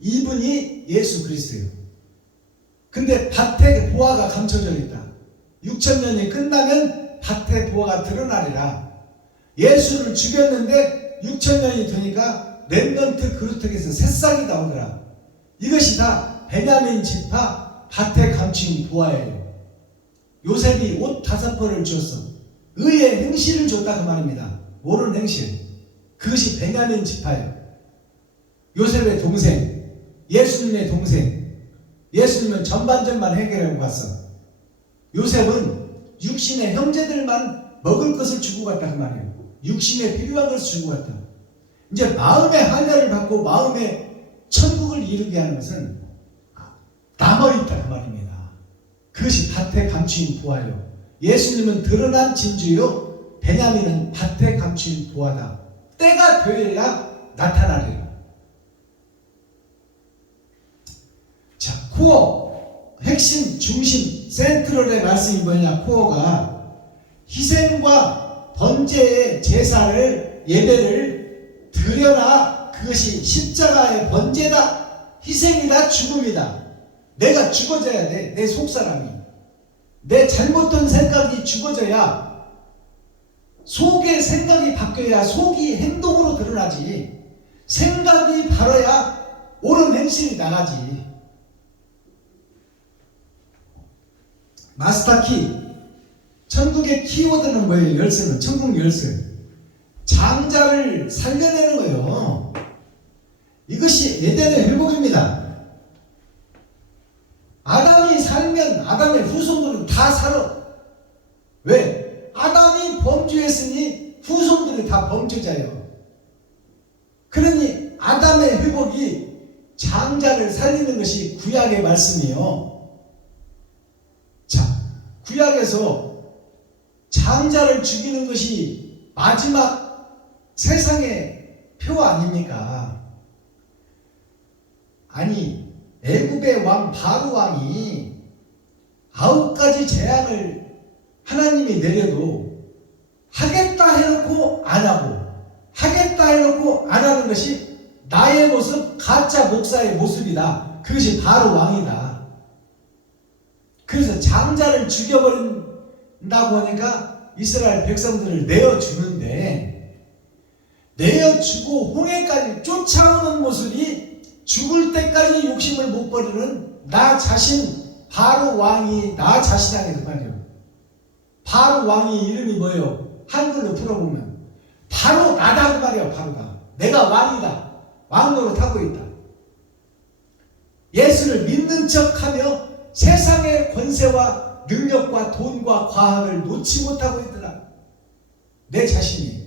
이분이 예수 그리스도예요. 근데 밭에 보화가 감춰져 있다. 6천년이 끝나면 밭에 보화가 드러나리라. 예수를 죽였는데 6천년이 되니까 렘넌트 그루터기에서 새싹이 나오더라. 이것이 다 베냐민 지파 밭에 감춘 보화예요. 요셉이 옷 5벌을 줬어. 의의 행실을 줬다 그 말입니다. 모르는 행실. 그것이 베냐민 지파예요. 요셉의 동생, 예수님의 동생. 예수님은 전반전만 해결하고 갔어. 요셉은 육신의 형제들만 먹을 것을 주고 갔다 그 말이에요. 육신에 필요한 것을 주고 갔다. 이제 마음의 한례를 받고 마음의 천국을 이루게 하는 것은 남아있다 그 말입니다. 그것이 밭에 감추인 보화요. 예수님은 드러난 진주요, 베냐민은 밭에 감추인 보화다. 때가 되어야 나타나리라. 자, 코어, 핵심, 중심, 센트럴의 말씀이 뭐냐? 코어가 희생과 번제의 제사를, 예배를 드려라. 그것이 십자가의 번제다, 희생이다, 죽음이다. 내가 죽어져야 돼. 내 속사람이. 내 잘못된 생각이 죽어져야, 속의 생각이 바뀌어야 속이 행동으로 드러나지. 생각이 바라야 옳은 행실이 나가지. 마스터키, 천국의 키워드는 뭐예요? 열쇠는, 천국 열쇠. 장자를 살려내는 거예요. 이것이 에덴의 회복입니다. 아담이 살면 아담의 후손들은 다 살아. 왜? 아담이 범죄했으니 후손들이 다 범죄자예요. 그러니 아담의 회복이 장자를 살리는 것이 구약의 말씀이요. 자, 구약에서 장자를 죽이는 것이 마지막 세상의 표 아닙니까? 아니, 애굽의 왕 바로 왕이 9가지 재앙을 하나님이 내려도 하겠다 해놓고 안 하고, 하겠다 해놓고 안 하는 것이 나의 모습, 가짜 목사의 모습이다. 그것이 바로 왕이다. 그래서 장자를 죽여버린다고 하니까 이스라엘 백성들을 내어주는데, 내어주고 홍해까지 쫓아오는 모습이 죽을 때까지 욕심을 못 버리는 나 자신, 바로 왕이 나 자신이라는 그 말이에요. 바로 왕이 이름이 뭐예요? 한글로 풀어보면 바로 나다 그 말이에요. 바로 나. 내가 왕이다. 왕노릇 하고 있다. 예수를 믿는 척하며 세상의 권세와 능력과 돈과 과학을 놓지 못하고 있더라. 내 자신이.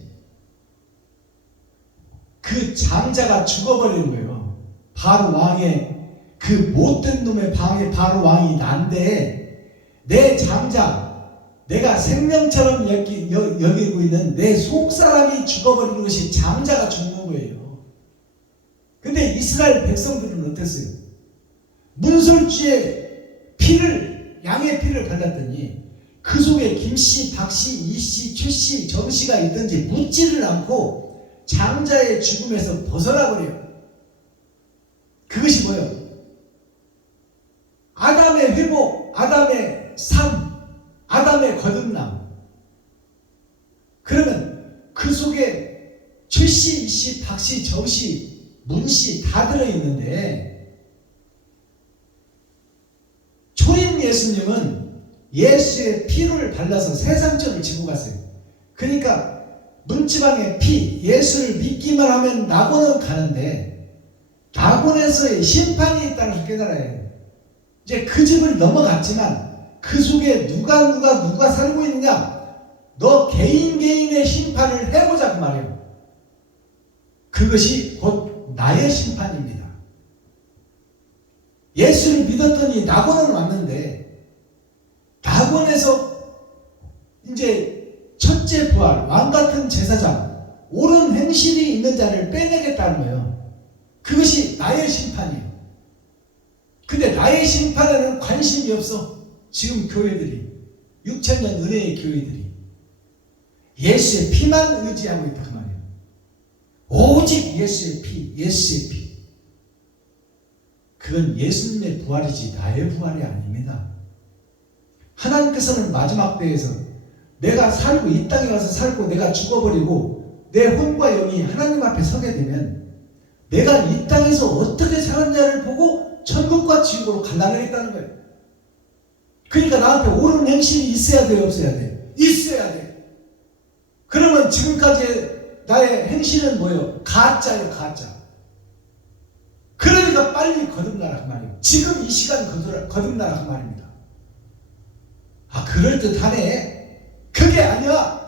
그 장자가 죽어버리는 거예요. 바로 왕의 그 못된 놈의 방에 바로 왕이 난데 내 장자, 내가 생명처럼 여기고 있는 내 속사람이 죽어버리는 것이 장자가 죽는 거예요. 근데 이스라엘 백성들은 어땠어요? 문설주에 피를, 양의 피를 발랐더니 그 속에 김씨, 박씨, 이씨, 최씨, 정씨가 있든지 묻지를 않고 장자의 죽음에서 벗어나 버려요. 그것이 뭐예요? 아담의 회복, 아담의 삶, 아담의 거듭남. 그러면 그 속에 최씨, 이씨, 박씨, 정씨, 문씨 다 들어있는데 초림 예수님은 예수의 피를 발라서 세상전을 지고 갔어요. 그러니까 문지방의 피, 예수를 믿기만 하면 낙원은 가는데 낙원에서의 심판이 있다는 걸 깨달아야 해요. 이제 그 집을 넘어갔지만 그 속에 누가 살고 있느냐? 너 개인의 심판을 해보자 그 말이에요. 그것이 곧 나의 심판입니다. 예수를 믿었더니 낙원은 왔는데 낙원에서 이제 첫째 부활, 왕같은 제사장, 옳은 행실이 있는 자를 빼내겠다는 거예요. 그것이 나의 심판이에요. 근데 나의 심판에는 관심이 없어. 지금 교회들이 6,000년 은혜의 교회들이 예수의 피만 의지하고 있다 그 말이에요. 오직 예수의 피, 예수의 피. 그건 예수님의 부활이지 나의 부활이 아닙니다. 하나님께서는 마지막 때에서 내가 살고 이 땅에 와서 살고 내가 죽어버리고 내 혼과 영이 하나님 앞에 서게 되면 내가 이 땅에서 어떻게 살았냐를 보고 천국과 지옥으로 갈라내겠다는 거예요. 그러니까 나한테 옳은 행실이 있어야 돼요, 없어야 돼요? 있어야 돼. 그러면 지금까지 나의 행실은 뭐예요? 가짜예요, 가짜. 그러니까 빨리 거듭나라 그 말이에요. 지금 이 시간 거듭나라 그 말입니다. 아, 그럴듯하네. 그게 아니야.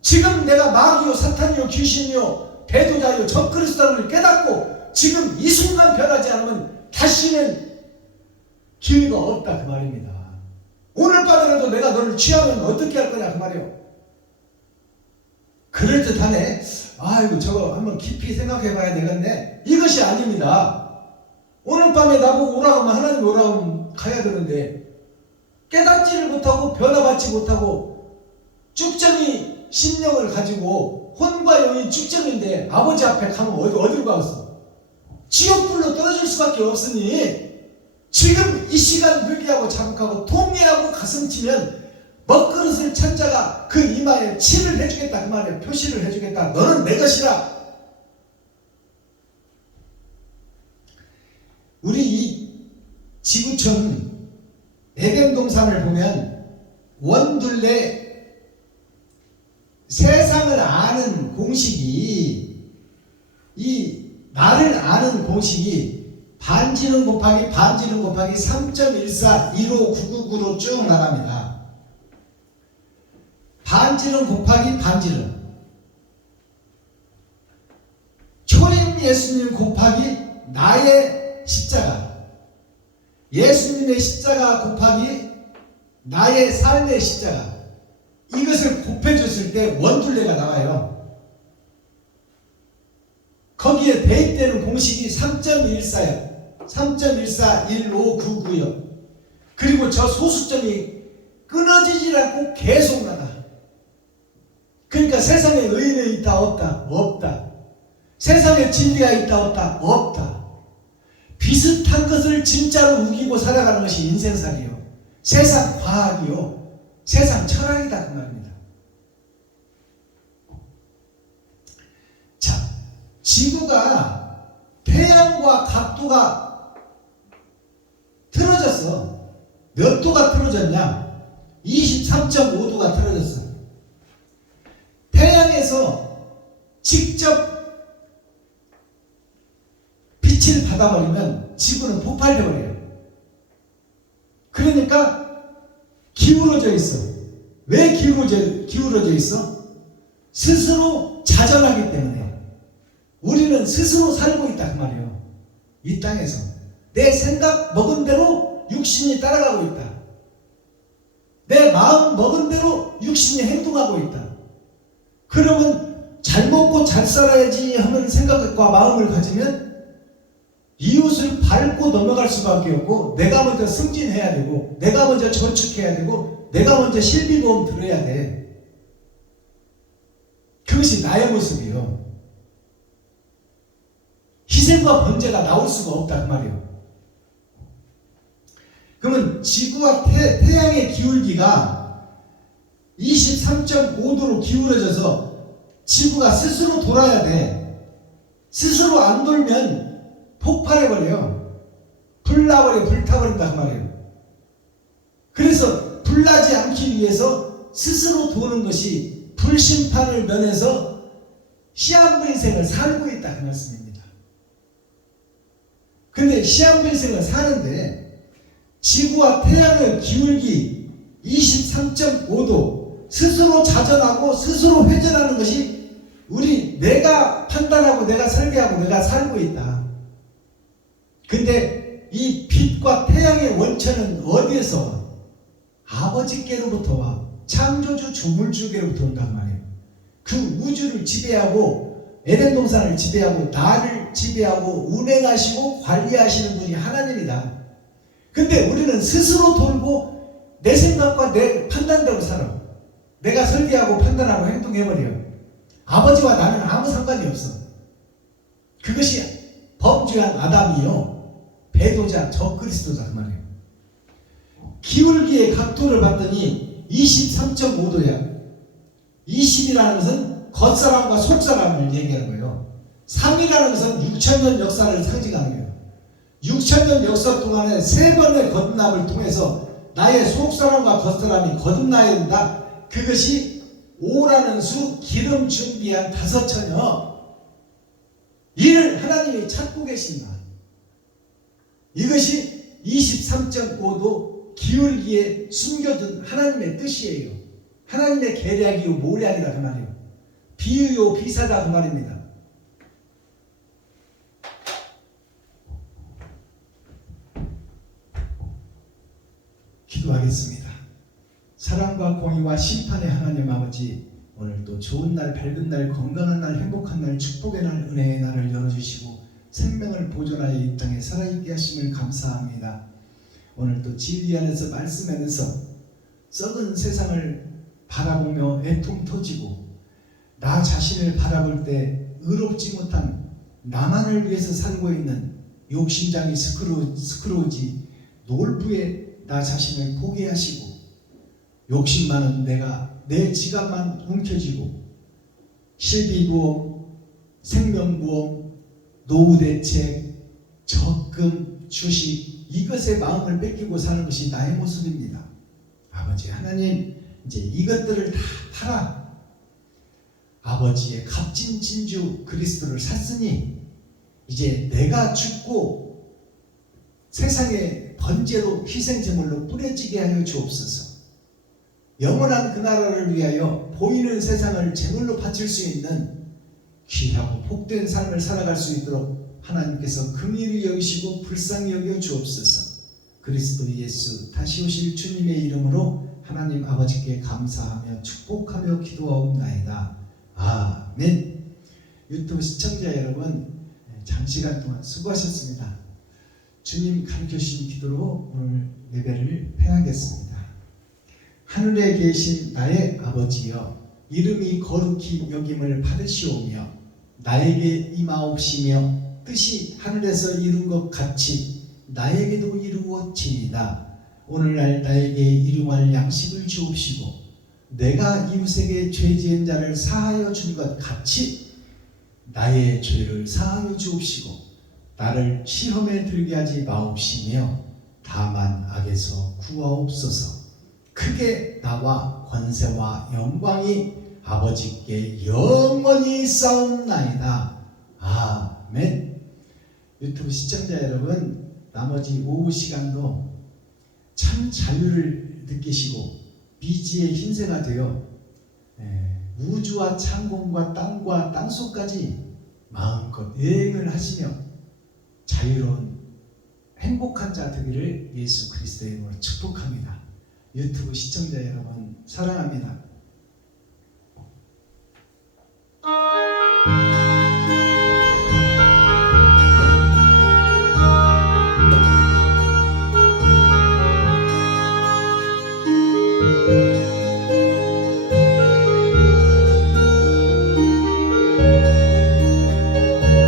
지금 내가 마귀요 사탄이요 귀신이요 배도자요 적그리스도를 깨닫고 지금 이 순간 변하지 않으면 다시는 기회가 없다 그 말입니다. 오늘 밤에라도 내가 너를 취하면 어떻게 할 거냐 그 말이에요. 그럴듯하네. 아이고 저거 한번 깊이 생각해 봐야 되겠네. 이것이 아닙니다. 오늘 밤에 나보고 오라고 하면 하나님 오라고 하면 가야 되는데 깨닫지를 못하고 변화받지 못하고 쭉정이 심령을 가지고 혼과 영이 쭉정인데 아버지 앞에 가면 어디로 가겠어? 지옥불로 떨어질 수밖에 없으니 지금 이 시간 회개하고 자복하고 통회하고 가슴치면 먹그릇을 찬 자가 그 이마에 칠을 해주겠다 그 말이에요. 표시를 해주겠다. 너는 내 것이라. 우리 이 지구촌 애견동산을 보면 원둘레 세상을 아는 공식이 이 나를 아는 공식이 반지름 곱하기 3.14 15999로 쭉 나갑니다. 반지름 곱하기 반지름 초림 예수님 곱하기 나의 십자가 예수님의 십자가 곱하기 나의 삶의 십자가 이것을 곱해줬을 때 원둘레가 나와요. 거기에 대입되는 공식이 3.14요. 3.141599요. 그리고 저 소수점이 끊어지지 않고 계속 나가. 그러니까 세상에 의인이 있다 없다? 없다. 세상에 진리가 있다 없다? 없다. 비슷한 것을 진짜로 우기고 살아가는 것이 인생살이요. 세상 과학이요. 세상 철학이다 그 말입니다. 자, 지구가 태양과 각도가 틀어졌어. 몇 도가 틀어졌냐? 23.5도가 틀어졌어. 태양에서 직접 빛을 받아버리면 지구는 폭발해버려요. 그러니까 기울어져 있어. 왜 기울어져 있어? 스스로 자전하기 때문에. 우리는 스스로 살고 있다 그 말이에요. 이 땅에서 내 생각 먹은 대로 육신이 따라가고 있다. 내 마음 먹은 대로 육신이 행동하고 있다. 그러면 잘 먹고 잘 살아야지 하는 생각과 마음을 가지면 이웃을 밟고 넘어갈 수밖에 없고, 내가 먼저 승진해야 되고, 내가 먼저 저축해야 되고, 내가 먼저 실비보험 들어야 돼. 그것이 나의 모습이요. 희생과 번제가 나올 수가 없다 그 말이에요. 그러면 지구와 태양의 기울기가 23.5도로 기울어져서 지구가 스스로 돌아야 돼. 스스로 안 돌면 폭발해버려요. 불나버려, 불타버린다 그 말이에요. 그래서 불나지 않기 위해서 스스로 도는 것이 불심판을 면해서 시한부인생을 살고 있다 그 말씀입니다. 근데 시한부인생을 사는데 지구와 태양의 기울기 23.5도 스스로 자전하고 스스로 회전하는 것이 내가 판단하고 내가 설계하고 내가 살고 있다. 근데 이 빛과 태양의 원천은 어디에서 와? 아버지께로부터 와. 창조주 조물주께로부터 온단 말이에요. 그 우주를 지배하고 에덴 동산을 지배하고 나를 지배하고 운행하시고 관리하시는 분이 하나님이다. 근데 우리는 스스로 돌고 내 생각과 내 판단대로 살아. 내가 설계하고 판단하고 행동해버려요. 아버지와 나는 아무 상관이 없어. 그것이 범죄한 아담이요, 배도자 적그리스도다 그 말이에요. 기울기의 각도를 봤더니 23.5도야. 20이라는 것은 겉사람과 속사람을 얘기하는 거예요. 3이라는 것은 6천년 역사를 상징하는 거예요. 6천년 역사 동안에 3번의 거듭남을 통해서 나의 속사람과 겉사람이 거듭나야 된다. 그것이 5라는 수, 기름 준비한 5처녀. 이를 하나님이 찾고 계신다. 이것이 23.5도 기울기에 숨겨둔 하나님의 뜻이에요. 하나님의 계략이요 모략이다 그 말이에요. 비유요 비사다 그 말입니다. 기도하겠습니다. 사랑과 공의와 심판의 하나님 아버지, 오늘도 좋은 날, 밝은 날, 건강한 날, 행복한 날, 축복의 날, 은혜의 날을 열어주시고 생명을 보존하여 이 땅에 살아있게 하심을 감사합니다. 오늘도 진리 안에서, 말씀 안에서 썩은 세상을 바라보며 애통 터지고 나 자신을 바라볼 때 의롭지 못한 나만을 위해서 살고 있는 욕심장이 스크로지 놀부의 나 자신을 포기하시고 욕심 많은 내 지갑만 움켜쥐고 실비보험, 생명보험, 노후대책, 적금, 주식 이것에 마음을 뺏기고 사는 것이 나의 모습입니다. 아버지 하나님, 이제 이것들을 다 팔아 아버지의 값진 진주 그리스도를 샀으니 이제 내가 죽고 세상의 번제로 희생제물로 뿌려지게 하여 주옵소서. 영원한 그 나라를 위하여 보이는 세상을 제물로 바칠 수 있는 귀하고 복된 삶을 살아갈 수 있도록 하나님께서 긍휼히 여기시고 불쌍히 여겨 주옵소서. 그리스도 예수 다시 오실 주님의 이름으로 하나님 아버지께 감사하며 축복하며 기도하옵나이다. 아멘. 유튜브 시청자 여러분, 장시간 동안 수고하셨습니다. 주님 가르쳐 주신 기도로 오늘 예배를 폐하겠습니다. 하늘에 계신 나의 아버지여, 이름이 거룩히 여김을 받으시오며 나에게 임하옵시며 뜻이 하늘에서 이룬 것 같이 나에게도 이루어지이다. 오늘날 나에게 일용할 양식을 주옵시고 내가 이웃에게 죄 지은 자를 사하여 준 것 같이 나의 죄를 사하여 주옵시고 나를 시험에 들게 하지 마옵시며 다만 악에서 구하옵소서. 크게 나와 권세와 영광이 아버지께 영원히 싸움나이다. 아멘. 유튜브 시청자 여러분, 나머지 오후 시간도 참 자유를 느끼시고 미지의 힘새가 되어 우주와 창공과 땅과 땅속까지 마음껏 여행을 하시며 자유로운 행복한 자 되기를 예수 그리스도의 이름으로 축복합니다. 유튜브 시청자 여러분 사랑합니다.